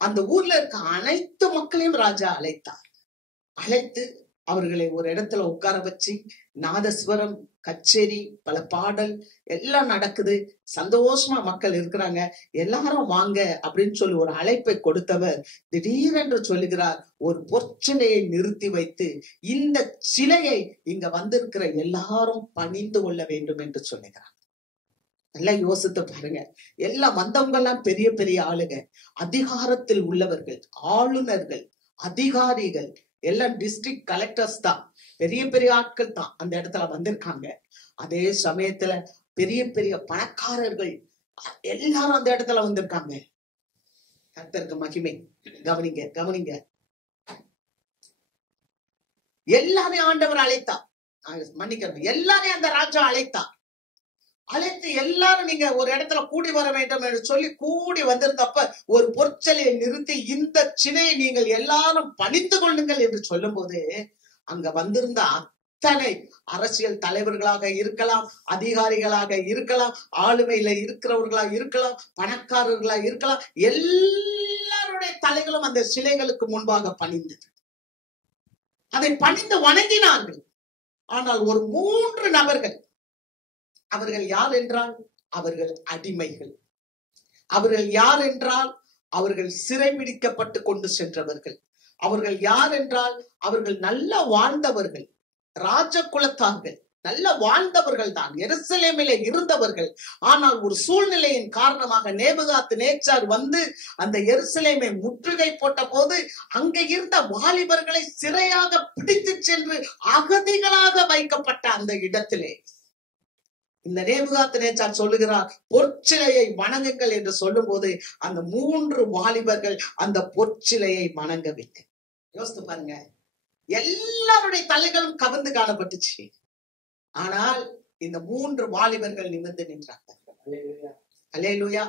அந்த ஊர்ல இருக்க அனைத்து மக்களையும் ராஜா அழைத்து அவர்களை ஒரு இடத்துல உட்கார வச்சு நாதஸ்வரம், கச்சேரி, பல பாடல் எல்லாம் நடக்குது. சந்தோஷமா மக்கள் இருக்கிறாங்க. எல்லாரும் வாங்க அப்படின்னு சொல்லி ஒரு அழைப்பை கொடுத்தவர் திடீரென்று சொல்லுகிறார், ஒரு பொற்சிலையை நிறுத்தி வைத்து இந்த சிலையை இங்க வந்திருக்கிற எல்லாரும் பணிந்து கொள்ள வேண்டும் என்று சொல்லுகிறார். நல்லா யோசித்து பாருங்க. எல்லாம் வந்தவங்க எல்லாம் பெரிய பெரிய ஆளுங்க, அதிகாரத்தில் உள்ளவர்கள், ஆளுநர்கள், அதிகாரிகள், எல்லாம் டிஸ்ட்ரிக்ட் கலெக்டர்ஸ் தான், பெரிய பெரிய ஆட்கள் தான் அந்த இடத்துல வந்திருக்காங்க. அதே சமயத்துல பெரிய பெரிய பணக்காரர்கள் எல்லாரும் அந்த இடத்துல வந்திருக்காங்க. கர்த்தருக்கு மகிமை. கவனிங்க கவனிங்க, எல்லாரையும் ஆண்டவர் அழைத்தார். மன்னிக்கணும், எல்லாரையும் அந்த ராஜா அழைத்தார். அழைத்து எல்லாரும் நீங்க ஒரு இடத்துல கூடி வர வேண்டும் என்று சொல்லி கூடி வந்திருந்தப்ப ஒரு பொற்சிலையை நிறுத்தி இந்த சிலையை நீங்கள் எல்லாரும் பணிந்து கொள்ளுங்கள் என்று சொல்லும் போது அங்க வந்திருந்த அத்தனை அரசியல் தலைவர்களாக இருக்கலாம், அதிகாரிகளாக இருக்கலாம், ஆளுமையில இருக்கிறவர்களாக இருக்கலாம், பணக்காரர்களாக இருக்கலாம், எல்லாருடைய தலைகளும் அந்த சிலைகளுக்கு முன்பாக பணிந்தது. அதை பணிந்து வணங்கினார்கள். ஆனால் ஒரு 3 நபர்கள், அவர்கள் யார் என்றால் அவர்கள் அடிமைகள். அவர்கள் யார் என்றால் அவர்கள் சிறைபிடிக்கப்பட்டு கொண்டு சென்றவர்கள். அவர்கள் யார் என்றால் அவர்கள் நல்ல வாழ்ந்தவர்கள், ராஜ குலத்தார்கள், நல்ல வாழ்ந்தவர்கள் தான், எருசலேமிலே இருந்தவர்கள். ஆனால் ஒரு சூழ்நிலையின் காரணமாக நேபுகாத் நேச்சார் வந்து அந்த எருசலேமை முற்றுகை போட்ட போது அங்க இருந்த வாலிபர்களை சிறையாக பிடித்து சென்று அகதிகளாக வைக்கப்பட்ட அந்த இடத்திலே இந்த நேபுகாத் நேச்சார் சொல்லுகிறார், பொற்சிலையை வணங்குங்கள் என்று சொல்லும் போது அந்த 3 வாலிபர்கள் அந்த பொற்சிலையை வணங்கவில்லை. யோசித்து பாருங்க, எல்லாருடைய தலைகளும் கவிழ்ந்து காணப்பட்டுச்சு. ஆனால் இந்த 3 வாலிபர்கள் நிமிர்ந்து நின்றார்கள். அல்லேலூயா.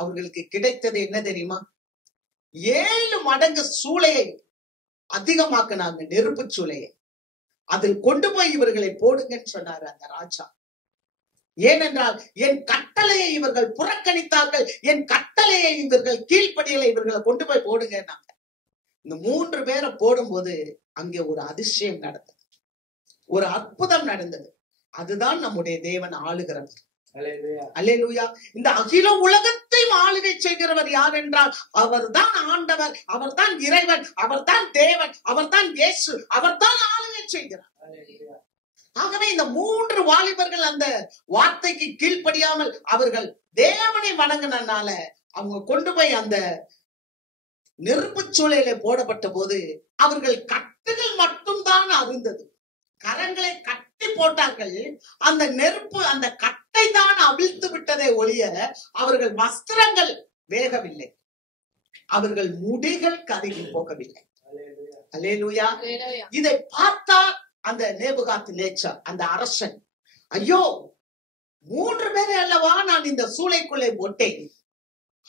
அவர்களுக்கு கிடைத்தது என்ன தெரியுமா? 7 மடங்கு சூளையை அதிகமாக்குனாங்க, நெருப்பு சூளையை. அதில் கொண்டு போய் இவர்களை போடுங்கன்னு சொன்னாரு அந்த ராஜா. ஏனென்றால் என் கட்டளையை இவர்கள் புறக்கணித்தார்கள், என் கட்டளையை இவர்கள் கீழ்ப்படியலை, இவர்களை கொண்டு போய் போடுங்க. இந்த 3 பேரை போடும்போது அங்கே ஒரு அதிசயம் நடந்தது, ஒரு அற்புதம் நடந்தது. அதுதான் நம்முடைய தேவன் ஆளுகிறவர். அல்லேலூயா. இந்த அகில உலகத்தையும் ஆளுகை செய்கிறவர் யார் என்றால் அவர்தான் ஆண்டவர், அவர்தான் இறைவன், அவர்தான் தேவன், அவர்தான் இயேசு, அவர்தான் ஆளுகை செய்கிறார். ஆகவே இந்த 3 வாலிபர்கள் அந்த வார்த்தைக்கு கீழ்ப்படியாமல் அவர்கள் தேவனை வணங்கினால அவங்க கொண்டு போய் அந்த நெருப்பு சூளையில போடப்பட்ட போது அவர்கள் கட்டுகள் மட்டும்தான் அருந்தது. கரங்களை கட்டி போட்டார்கள். அந்த நெருப்பு அந்த கட்டை தான் அவிழ்த்து விட்டதை ஒழிய அவர்கள் வஸ்திரங்கள் வேகவில்லை, அவர்கள் முடிகள் கருகி போகவில்லை. அல்லேலூயா. இதை பார்த்தால் அந்த நேபுகாத் நேச்சார், அந்த அரசன், ஐயோ 3 பேரை அல்லவா நான் இந்த சூளைக்குள்ளே போட்டேன்,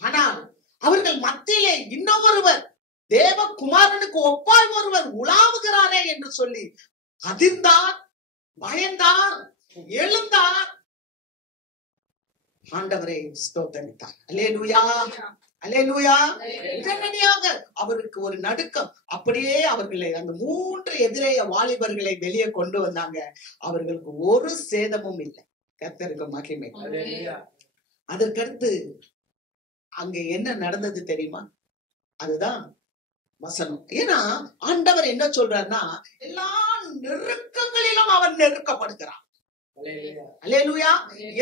ஆனால் அவர்கள் மத்தியிலே இன்னொருவர் தேவகுமாரனுக்கு ஒப்பாய் ஒருவர் உலாவுகிறாரே என்று சொல்லி அதிர்ந்தார், பயந்தார், எழுந்தார், ஆண்டவரை ஸ்தோத்தரித்தார். அல்லேலூயா, அல்லேலூயா. உடனடியாக அவருக்கு ஒரு நடுக்கம். அப்படியே அவர்களை அந்த 3 எதிரேய வாலிபர்களை வெளியே கொண்டு வந்தாங்க. அவர்களுக்கு ஒரு சேதமும் இல்லை. கர்த்தருக்கு மகிமை. அதற்கடுத்து அங்க என்ன நடந்தது தெரியுமா? அதுதான் வசனம். ஏன்னா ஆண்டவர் என்ன சொல்றாருன்னா எல்லா நெருக்கங்களிலும் அவன் நெருக்கப்படுகிறான். அல்லேலூயா.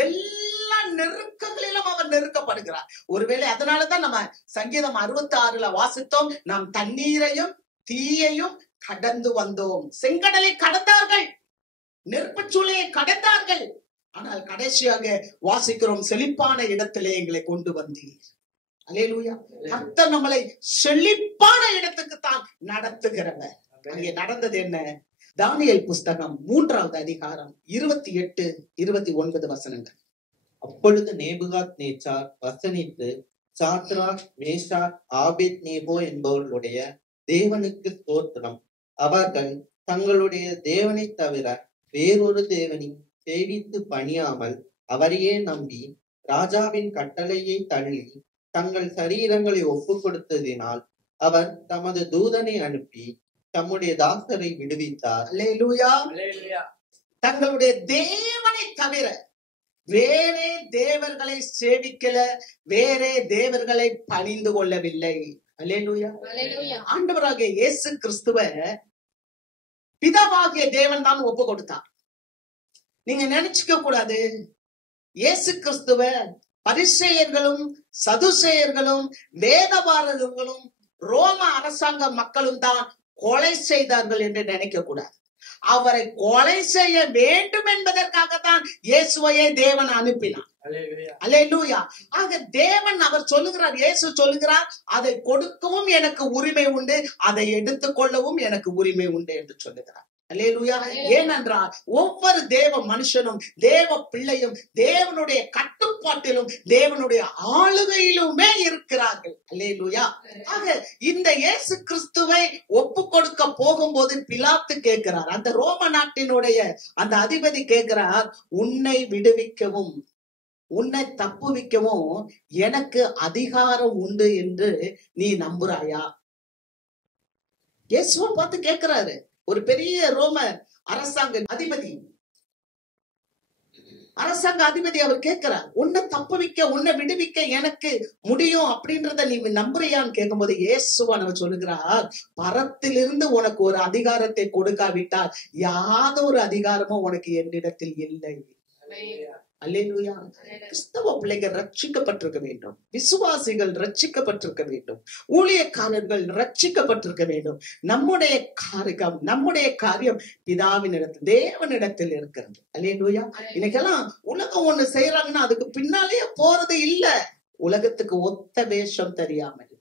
எல்லா நெருக்கங்களிலும் அவர் நெருக்கப்படுகிறார். ஒருவேளை அதனாலதான் நம்ம சங்கீதம் 66 வாசித்தோம், நாம் தண்ணீரையும் தீயையும் கடந்து வந்தோம். செங்கடலை கடந்தார்கள், நெருப்பு சூளையை கடந்தார்கள். ஆனால் கடைசியாக வாசிக்கிறோம், செழிப்பான இடத்திலே எங்களை கொண்டு வந்தீர். அல்லேலூயா. கர்த்தர் நம்மளை செழிப்பான இடத்துக்கு தான் நடத்துகிறவர். அங்கே நடந்தது என்ன? தானியேல் புஸ்தகம் 3வது அதிகாரம் 28, 29 வசனங்கள். அப்பொழுது நேபுகாத் நேச்சார் வசனித்து சாத்ராக், மேஷாக், ஆபேத்நேகோ என்பவர்களுடைய தேவனுக்கு ஸ்தோத்திரம், அவர்கள் தங்களுடைய தேவனை தவிர வேறொரு தேவனை சேவித்து பணியாமல் அவரையே நம்பி ராஜாவின் கட்டளையை தள்ளி தங்கள் சரீரங்களை ஒப்பு கொடுத்ததினால் அவர் தமது தூதனை அனுப்பி தம்முடைய தாசரை விடுவித்தார். அல்லேலூயா. தங்களுடைய தேவனை தவிர வேறே தேவர்களை சேவிக்கல, வேறே தேவர்களை பணிந்து கொள்ளவில்லை. அல்லேலூயா. ஆண்டவராகிய இயேசு கிறிஸ்துவ பிதாவாகிய தேவன் தான் ஒப்பு கொடுத்தார். நீங்க நினைச்சுக்க கூடாது இயேசு கிறிஸ்துவ பரிசேயர்களும் சதுசேயர்களும் வேதபாரகர்களும் ரோம அரசாங்க மக்களும் தான் கொலை செய்தார்கள் என்று நினைக்க கூடாது. அவரை கொலை செய்ய வேண்டும் என்பதற்காகத்தான் இயேசுவையே தேவன் அனுப்பினார். அல்லேலூயா. ஆக தேவன் அவர் சொல்லுகிறார், இயேசு சொல்லுகிறார், அதை கொடுக்கவும் எனக்கு உரிமை உண்டு, அதை எடுத்துக்கொள்ளவும் எனக்கு உரிமை உண்டு என்று சொல்லுகிறார். அல்லேலூயா. ஏனென்றால் ஒவ்வொரு தேவ மனுஷனும் தேவ பிள்ளையும் தேவனுடைய கட்டுப்பாட்டிலும் தேவனுடைய ஆளுகையிலுமே இருக்கிறார்கள். அல்லேலூயா. ஆக இந்த இயேசு கிறிஸ்துவை ஒப்பு கொடுக்க போகும்போது பிலாத்து கேட்கிறார், அந்த ரோம நாட்டினுடைய அந்த அதிபதி கேட்கிறார், உன்னை விடுவிக்கவும் உன்னை தப்புவிக்கவும் எனக்கு அதிகாரம் உண்டு என்று நீ நம்புறாயா? இயேசுவை பார்த்து கேட்கிறாரு. ஒரு பெரிய ரோம அரசாங்க அதிபதி அவர் கேட்கிறார், உன்னை தப்புவிக்க உன்னை விடுவிக்க எனக்கு முடியும் அப்படின்றத நீ நம்புறியான்னு கேட்கும்போது இயேசுவானவர் சொல்லுகிறார், பரத்திலிருந்து உனக்கு ஒரு அதிகாரத்தை கொடுக்காவிட்டால் யாதொரு அதிகாரமும் உனக்கு என்னிடத்தில் இல்லை. அல்லேலூயா. கிறிஸ்தவ பிள்ளைகள் ரட்சிக்கப்பட்டிருக்க வேண்டும், விசுவாசிகள் ரட்சிக்கப்பட்டிருக்க வேண்டும், ஊழியக்காரர்கள் ரட்சிக்கப்பட்டிருக்க வேண்டும். நம்முடைய காரியம் பிதாவின் இடத்தில் தேவனிடத்தில் இருக்கிறது. அல்லேலூயா. இன்னைக்கெல்லாம் உலகம் ஒண்ணு செய்யறாங்கன்னா அதுக்கு பின்னாலேயே போறது இல்ல. உலகத்துக்கு ஒத்த வேஷம் தெரியாமல்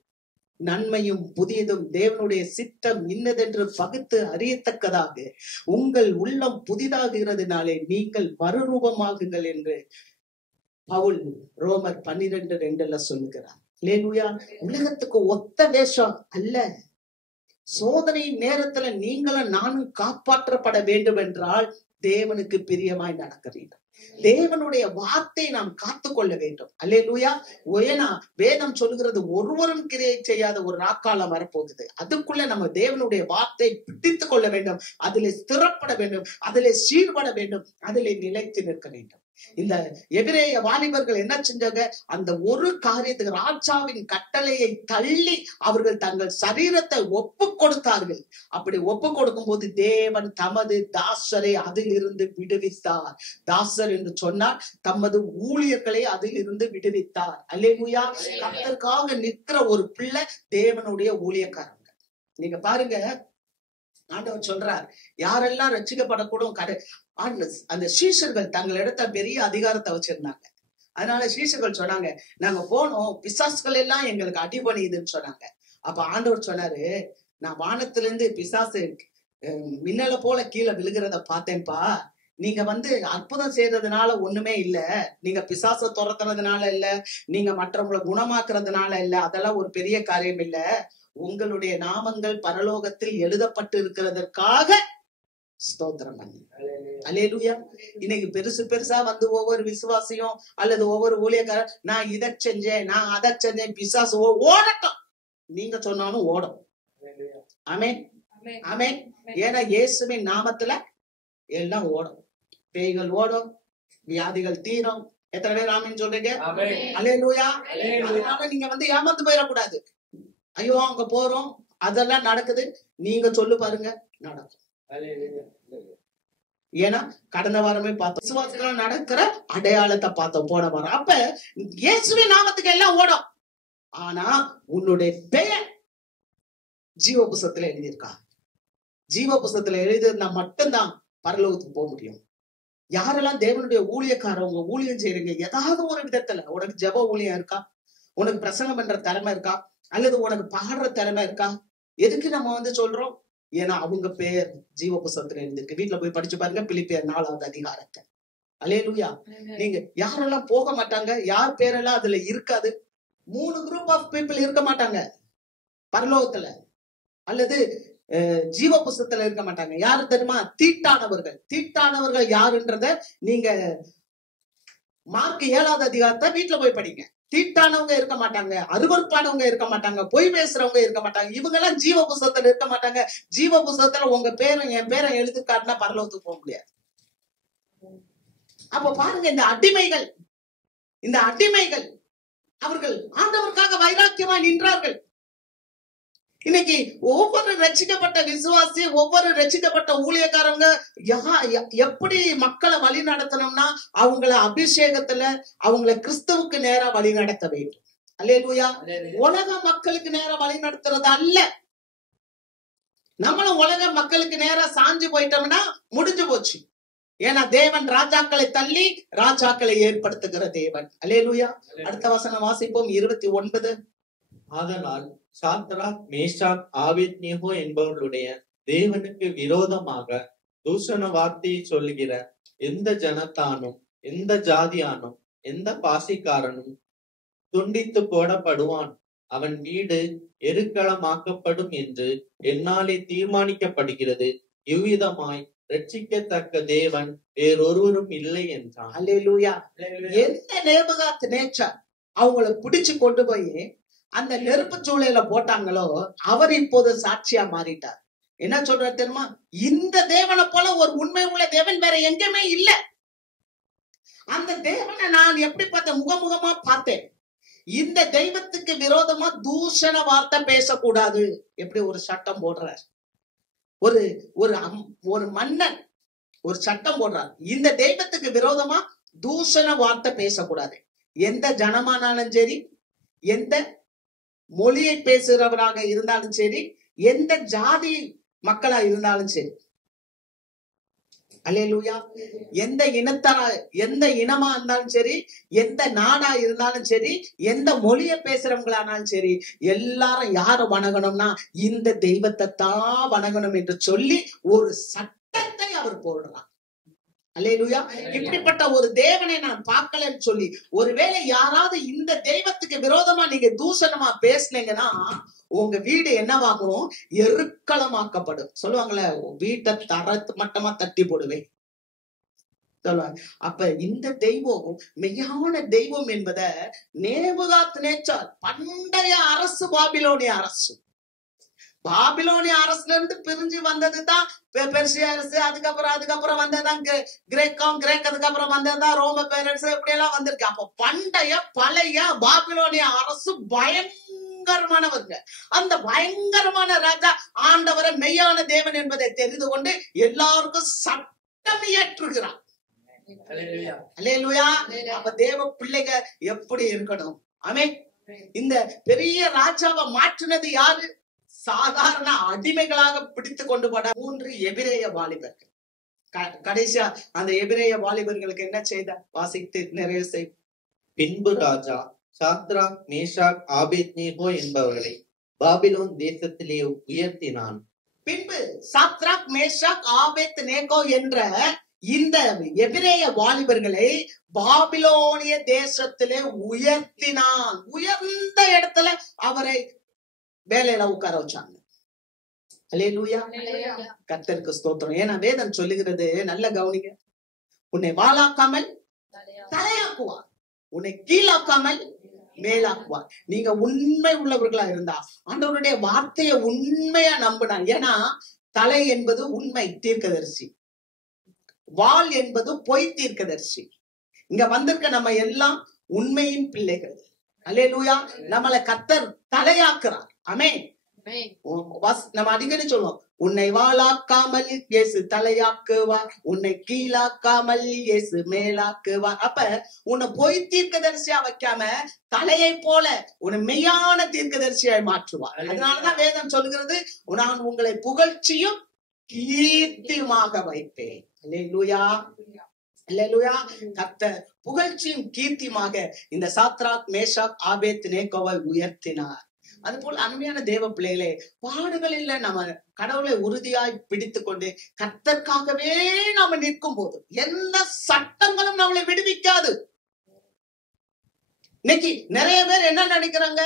நன்மையும் புதியதும் தேவனுடைய சித்தம் இன்னதென்று பகுத்து அறியத்தக்கதாக உங்கள் உள்ளம் புதிதாகிறதுனாலே நீங்கள் மறுரூபமாகுங்கள் என்று பவுல் ரோமர் 12:2 சொல்லுகிறார். அல்லேலூயா. உலகத்துக்கு ஒத்த வேஷம் அல்ல. சோதனை நேரத்துல நீங்களும் நானும் காப்பாற்றப்பட வேண்டும் என்றால் தேவனுக்கு பிரியமாய் நடக்க வேண்டும். தேவனுடைய வார்த்தை நாம் காத்துக்கொள்ள வேண்டும். அல்லேலூயா. ஏன்னா வேதம் சொல்லுகிறது, ஒருவரும் கிரியை செய்யாத ஒரு நாட்காலம் வரப்போகுது. அதுக்குள்ள நம்ம தேவனுடைய வார்த்தை பிடித்துக் கொள்ள வேண்டும், அதிலே ஸ்திரப்பட வேண்டும், அதிலே சீர்பட வேண்டும், அதிலே நிலைத்து நிற்க வேண்டும். இந்த எபிரேய வாலிபர்கள் என்ன செஞ்சாங்க? அந்த ஒரு காரியத்துக்கு ராஜாவின் கட்டளையை தள்ளி அவர்கள் தங்கள் சரீரத்தை ஒப்பு கொடுத்தார்கள். அப்படி ஒப்பு கொடுக்கும் போது தேவன் தமது தாசரை அதிலிருந்து விடுவித்தார். தாசர் என்று சொன்னால் தமது ஊழியர்களை அதிலிருந்து விடுவித்தார். அல்லேலூயா. கர்த்தருக்காக நிற்கிற ஒரு பிள்ளை தேவனுடைய ஊழியக்காரங்க. நீங்க பாருங்க, ஆண்டவர் சொல்றார், யாரெல்லாம் ரட்சிக்கப்படக்கூடும் அந்த சீஷர்கள் தங்களிடத்த பெரிய அதிகாரத்தை வச்சிருந்தாங்க. அதனால சீஷர்கள் சொன்னாங்க, நாங்க போனோம், பிசாசுகள் எல்லாம் எங்களுக்கு அடிபணியுதுன்னு சொன்னாங்க. அப்ப ஆண்டவர் சொன்னாரு, நான் வானத்திலிருந்து பிசாசு மின்னல போல கீழே விழுகிறத பார்த்தேன்பா. நீங்க அற்புதம் செய்யறதுனால ஒண்ணுமே இல்ல, நீங்க பிசாச துரத்துறதுனால இல்ல, நீங்க மற்றவங்களை குணமாக்குறதுனால இல்ல, அதெல்லாம் ஒரு பெரிய காரியம் இல்ல. உங்களுடைய நாமங்கள் பரலோகத்தில் எழுதப்பட்டு இருக்கிறதற்காக ஸ்தோத்திரம் பண்ணி. அல்லேலூயா. இன்னைக்கு பெருசா ஒவ்வொரு விசுவாசியும் அல்லது ஒவ்வொரு ஊழியக்காரர், நான் இதை செஞ்சேன், நான் அதை செஞ்சேன், பிசாசு ஓடட்டும், நீங்க சொன்னாலும் ஓடும். ஆமென், ஆமென். ஏன்னா இயேசுவின் நாமத்துல எல்லாம் ஓடும். பேய்கள் ஓடும், வியாதிகள் தீரும். எத்தனை பேர் ஆமென் சொல்றீங்க? அல்லேலூயா. அதனால நீங்க ஏமாந்து போயிடக்கூடாது. ஐயோ அங்க போறோம், அதெல்லாம் நடக்குது, நீங்க சொல்லு பாருங்க, நடக்கும். ஏன்னா கடந்த வாரமே பார்த்தோம், விசுவாசத்துல நடக்கிற அடையாளத்தை பார்த்தோம் போன வாரம். அப்ப இயேசுவின் நாமத்துக்கு எல்லாம் ஓடும். ஆனா உன்னுடைய பெயர் ஜீவ புஸ்தகத்துல எழுதியிருக்கா? ஜீவ புஸ்தகத்துல எழுதியிருந்தா மட்டும்தான் பரலோகத்துக்கு போக முடியும். யாரெல்லாம் தேவனுடைய ஊழியக்காரவங்க ஊழியம் செய்யறீங்க, ஏதாவது ஒரு விதத்துல உனக்கு ஜெப ஊழியம் இருக்கா, உனக்கு பிரசங்கம் பண்ற திறமை இருக்கா, அல்லது உனக்கு பாடுற திறமை இருக்கா? எதுக்கு நம்ம சொல்றோம்? ஏன்னா அவங்க பேர் ஜீவ புஸ்தகத்துல எழுதிருக்கு. வீட்டுல போய் படிச்சு பாருங்க, பிலிப்பியர் 4வது அதிகாரத்தை. அல்லேலூயா. நீங்க யாரெல்லாம் போக மாட்டாங்க, யார் பேரெல்லாம் அதுல இருக்காது? 3 குரூப் ஆஃப் பீப்புள் இருக்க மாட்டாங்க பரலோகத்துல, அல்லது ஜீவ புஸ்தகத்துல இருக்க மாட்டாங்க. யாரு தெரியுமா? தீட்டானவர்கள். தீட்டானவர்கள் யாருன்றத நீங்க மார்க் 7வது அதிகாரத்தை வீட்டுல போய் படிங்க. தீட்டானவங்க இருக்க மாட்டாங்க, அருவருப்பானவங்க இருக்க மாட்டாங்க, பொய் பேசுறவங்க இருக்க மாட்டாங்க. இவங்க எல்லாம் ஜீவ புஸ்தகத்துல இருக்க மாட்டாங்க. ஜீவ புஸ்தகத்துல உங்க பேரும் என் பேரை எழுதி காட்டினா பரலோகத்துக்கு போக முடியாது. அப்ப பாருங்க, இந்த அடிமைகள் அவர்கள் ஆண்டவருக்காக வைராக்கியமா நின்றார்கள். இன்னைக்கு ஒவ்வொரு ரட்சிக்கப்பட்ட விசுவாசி, ஒவ்வொரு ரட்சிக்கப்பட்ட ஊழியக்காரங்க எப்படி மக்களை வழி நடத்தணும்னா அவங்கள அபிஷேகத்துல அவங்கள கிறிஸ்துவுக்கு நேரா வழி நடத்த வேண்டும். அல்லேலூயா. உலக மக்களுக்கு நேரா வழி நடத்துறது அல்ல. நம்மளும் உலக மக்களுக்கு நேரா சாஞ்சு போயிட்டோம்னா முடிஞ்சு போச்சு. ஏன்னா தேவன் ராஜாக்களை தள்ளி ராஜாக்களை ஏற்படுத்துகிற தேவன். அல்லேலூயா. அடுத்த வசனம் வாசிப்போம், 29. ஆதலால் சாத்ராக் மேஷாக் ஆபேத்நேகோ என்பவர்களுடைய தேவனுக்கு விரோதமாக தூஷண வார்த்தையை சொல்லுகிற எந்த ஜனத்தானும் எந்த ஜாதியானும் எந்த பாசிக்காரனும் துண்டித்து போடப்படுவான். அவன் வீடு எருக்களமாக்கப்படும் என்று என்னாலே தீர்மானிக்கப்படுகிறது. இவ்விதமாய் ரட்சிக்கத்தக்க தேவன் வேறொருவரும் இல்லை என்றான். அல்லேலூயா. எந்த நேபுகாத் நேச்சார் அவங்கள பிடிச்சு கொண்டு போய் அந்த நெருப்பு சூளையில போட்டாங்களோ அவர் இப்போது சாட்சியா மாறிட்டார். என்ன சொல்ற தெரியுமா? இந்த தேவனை போல ஒரு உண்மை உள்ள தேவன் வேற எங்கேயுமே இல்ல. அந்த தேவனை நான் எப்படி பார்த்தேன்? முகமுகமா பார்த்தேன். இந்த தெய்வத்துக்கு விரோதமா தூஷண வார்த்தை பேசக்கூடாது. எப்படி ஒரு சட்டம் போடுறார், ஒரு ஒரு மன்னன் ஒரு சட்டம் போடுறார். இந்த தெய்வத்துக்கு விரோதமா தூஷண வார்த்தை பேசக்கூடாது. எந்த ஜனமானாலும் சரி, எந்த மொழியை பேசுகிறவராக இருந்தாலும் சரி, எந்த ஜாதி மக்களா இருந்தாலும் சரி. அல்லேலூயா. எந்த இனமா இருந்தாலும் சரி, எந்த நாடா இருந்தாலும் சரி, எந்த மொழியை பேசுறவங்களானாலும் சரி, எல்லாரும் யார வணங்கணும்னா இந்த தெய்வத்தை தான் வணங்கணும் என்று சொல்லி ஒரு சட்டத்தை அவர் போடுறார். அல்லேலூயா. இப்படிப்பட்ட ஒரு தேவனை நான் பார்க்கலன்னு சொல்லி ஒருவேளை யாராவது இந்த தெய்வத்துக்கு விரோதமா நீங்க தூஷணமா பேசுனீங்கன்னா உங்க வீடு என்னவாகும்? எருக்களமாக்கப்படும். சொல்லுவாங்களே, வீட்டை மட்டமா தட்டி போடுவேன் சொல்லுவாங்க. அப்ப இந்த தெய்வம் மெய்யான தெய்வம் என்பத நேபுகாத் நேச்சார் பண்டைய அரசு, பாபிலோனிய அரசு, பாபிலோனிய அரசுல இருந்து பிரிஞ்சு வந்ததுதான் பெர்சியா அரசு. அதுக்கப்புறம் வந்ததுதான் கிரேக் அப்புறம் வந்ததுதான் ரோம பேரரசு. இப்படி எல்லாம் வந்திருக்கு. அப்ப பழைய பாபிலோனிய அரசு பயங்கரமானவங்க. அந்த பயங்கரமான ராஜா ஆண்டவரை மெய்யான தேவன் என்பதை தெரிந்து கொண்டு எல்லாருக்கும் சட்டம் இயற்றுகிறார். அல்லேலூயா. அப்ப தேவ பிள்ளைங்க எப்படி இருக்கணும்? ஆமென். இந்த பெரிய ராஜாவை மாற்றினது யாரு? சாதாரண அடிமைகளாக பிடித்து கொண்டு போன 3 எபிரேய வாலிபர்கள். கடைசியா அந்த எபிரேய வாலிபர்களுக்கு என்ன செய்த? வாசித்து நிறைவு செய். பின்பு ராஜா சாத்ராக் மேஷாக் ஆபேத்நேகோ என்பவர்களை பாபிலோன் தேசத்திலே உயர்த்தினான். பின்பு சாத்ராக் மேஷாக் ஆபேத்நேகோ என்ற இந்த எபிரேய வாலிபர்களை பாபிலோனிய தேசத்திலே உயர்த்தினான். உயர்ந்த இடத்துல அவரை வேலையில உட்கார வச்சாங்க. அல்லேலூயா. கர்த்தருக்கு ஸ்தோத்திரம். ஏன்னா வேதம் சொல்லுகிறது, நல்ல கவனிங்க, உன்னை வாளாக்காமல் தலையாக்குவார், உன்னை கீழாக்காமல் மேலாக்குவார். நீங்க உண்மை உள்ளவர்களா இருந்தா, ஆண்டவருடைய வார்த்தையை உண்மையா நம்பினா, ஏன்னா தலை என்பது உண்மை தீர்க்கதரிசி, வாள் என்பது பொய் தீர்க்கதரிசி. இங்க வந்திருக்க நம்ம எல்லாம் உண்மையின் பிள்ளைகள். அல்லேலூயா. நம்மளை கர்த்தர் தலையாக்குறார். ஆமென். நம்ம அடிக்கடி சொல்லுவோம், உன்னை வாளாக்காமல் இயேசு தலையாக்குவார், உன்னை கீழாக்காமல் இயேசு மேலாக்குவார். அப்ப உன்னை பொய் தீர்க்கதரிசியா வைக்காம தலையை போல உன்னை மெய்யான தீர்க்கதரிசியாய் மாற்றுவார். அதனாலதான் வேதம் சொல்லுகிறது, நான் உங்களை புகழ்ச்சியும் கீர்த்தியுமாக வைப்பேன். அல்லேலூயா. அல்லேலூயா. கர்த்தர் புகழ்ச்சியும் கீர்த்தியுமாக இந்த சாத்ராக் மேஷாக் ஆபேத்நேகோவை உயர்த்தினார். அது போல அருமையான தேவ பிள்ளைகளே, பாடுகளில் நம்ம கடவுளை உறுதியாய் பிடித்து கொண்டு கர்த்தர்க்காகவே நாம நிற்கும் போது எந்த சட்டங்களும் நம்மளை விடுவிக்காது. இன்னைக்கு நிறைய பேர் என்ன நினைக்கிறாங்க?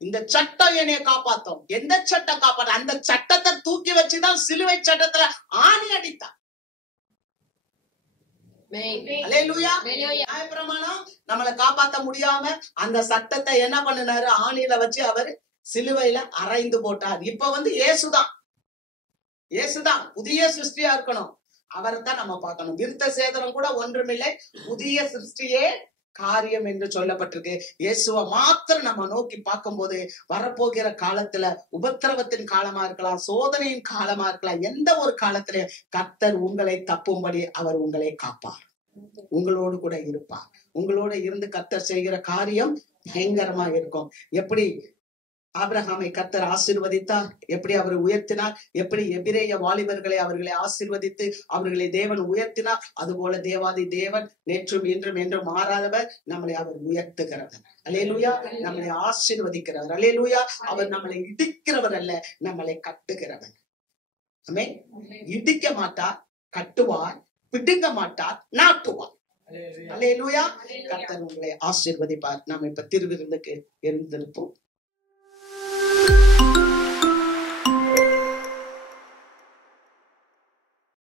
இந்த சட்டம் என்னைய காப்பாத்தும். எந்த சட்டம் காப்பாற்ற? அந்த சட்டத்தை தூக்கி வச்சுதான் சிலுவை சட்டத்துல ஆணி அடித்தான். நியாயப்பிரமாணம் நம்மளை காப்பாத்த முடியாம அந்த சட்டத்தை என்ன பண்ணினாரு? ஆணியில வச்சு அவர் சிலுவையில அரைந்து போட்டார். இப்ப இயேசுதான் புதிய சிருஷ்டியா இருக்கணும். அவரைத்தான் நம்ம பார்க்கணும். விருத்த சேதனம் கூட ஒன்றுமில்லை, புதிய சிருஷ்டியே காரியம் என்று சொல்லப்பட்டிருக்கு. இயேசுவை மாத்திரம் நம்ம நோக்கி பார்க்கும் போது வரப்போகிற காலத்துல உபத்திரவத்தின் காலமா இருக்கலாம், சோதனையின் காலமா இருக்கலாம், எந்த ஒரு காலத்திலே கர்த்தர் உங்களை தப்பும்படி அவர் உங்களை காப்பார், உங்களோடு கூட இருப்பார். உங்களோட இருந்து கர்த்தர் செய்கிற காரியம் பயங்கரமா இருக்கும். எப்படி ஆபிரகாமை கர்த்தர் ஆசீர்வதித்தார். எப்படி அவர் உயர்த்தினார், எப்படி எபிரேய வாலிபர்களை அவர்களை ஆசீர்வதித்து அவர்களை தேவன் உயர்த்தினார், அதுபோல தேவாதி தேவன் நேற்றும் இன்றும் என்றும் மாறாதவர். நம்மளை அவர் உயர்த்துகிறவர். அல்லேலூயா. நம்மளை ஆசீர்வதிக்கிறவர். அல்லேலூயா. அவர் நம்மளை இடிக்கிறவர் அல்ல, நம்மளை கட்டுகிறவர். ஆமென். இடிக்க மாட்டார், கட்டுவார். பிடுங்க மாட்டார், நாட்டுவார். அல்லேலூயா. கர்த்தர் உங்களை ஆசீர்வதிப்பார். நாம் இப்ப திருவிருந்துக்கு எழுந்திருப்போம்.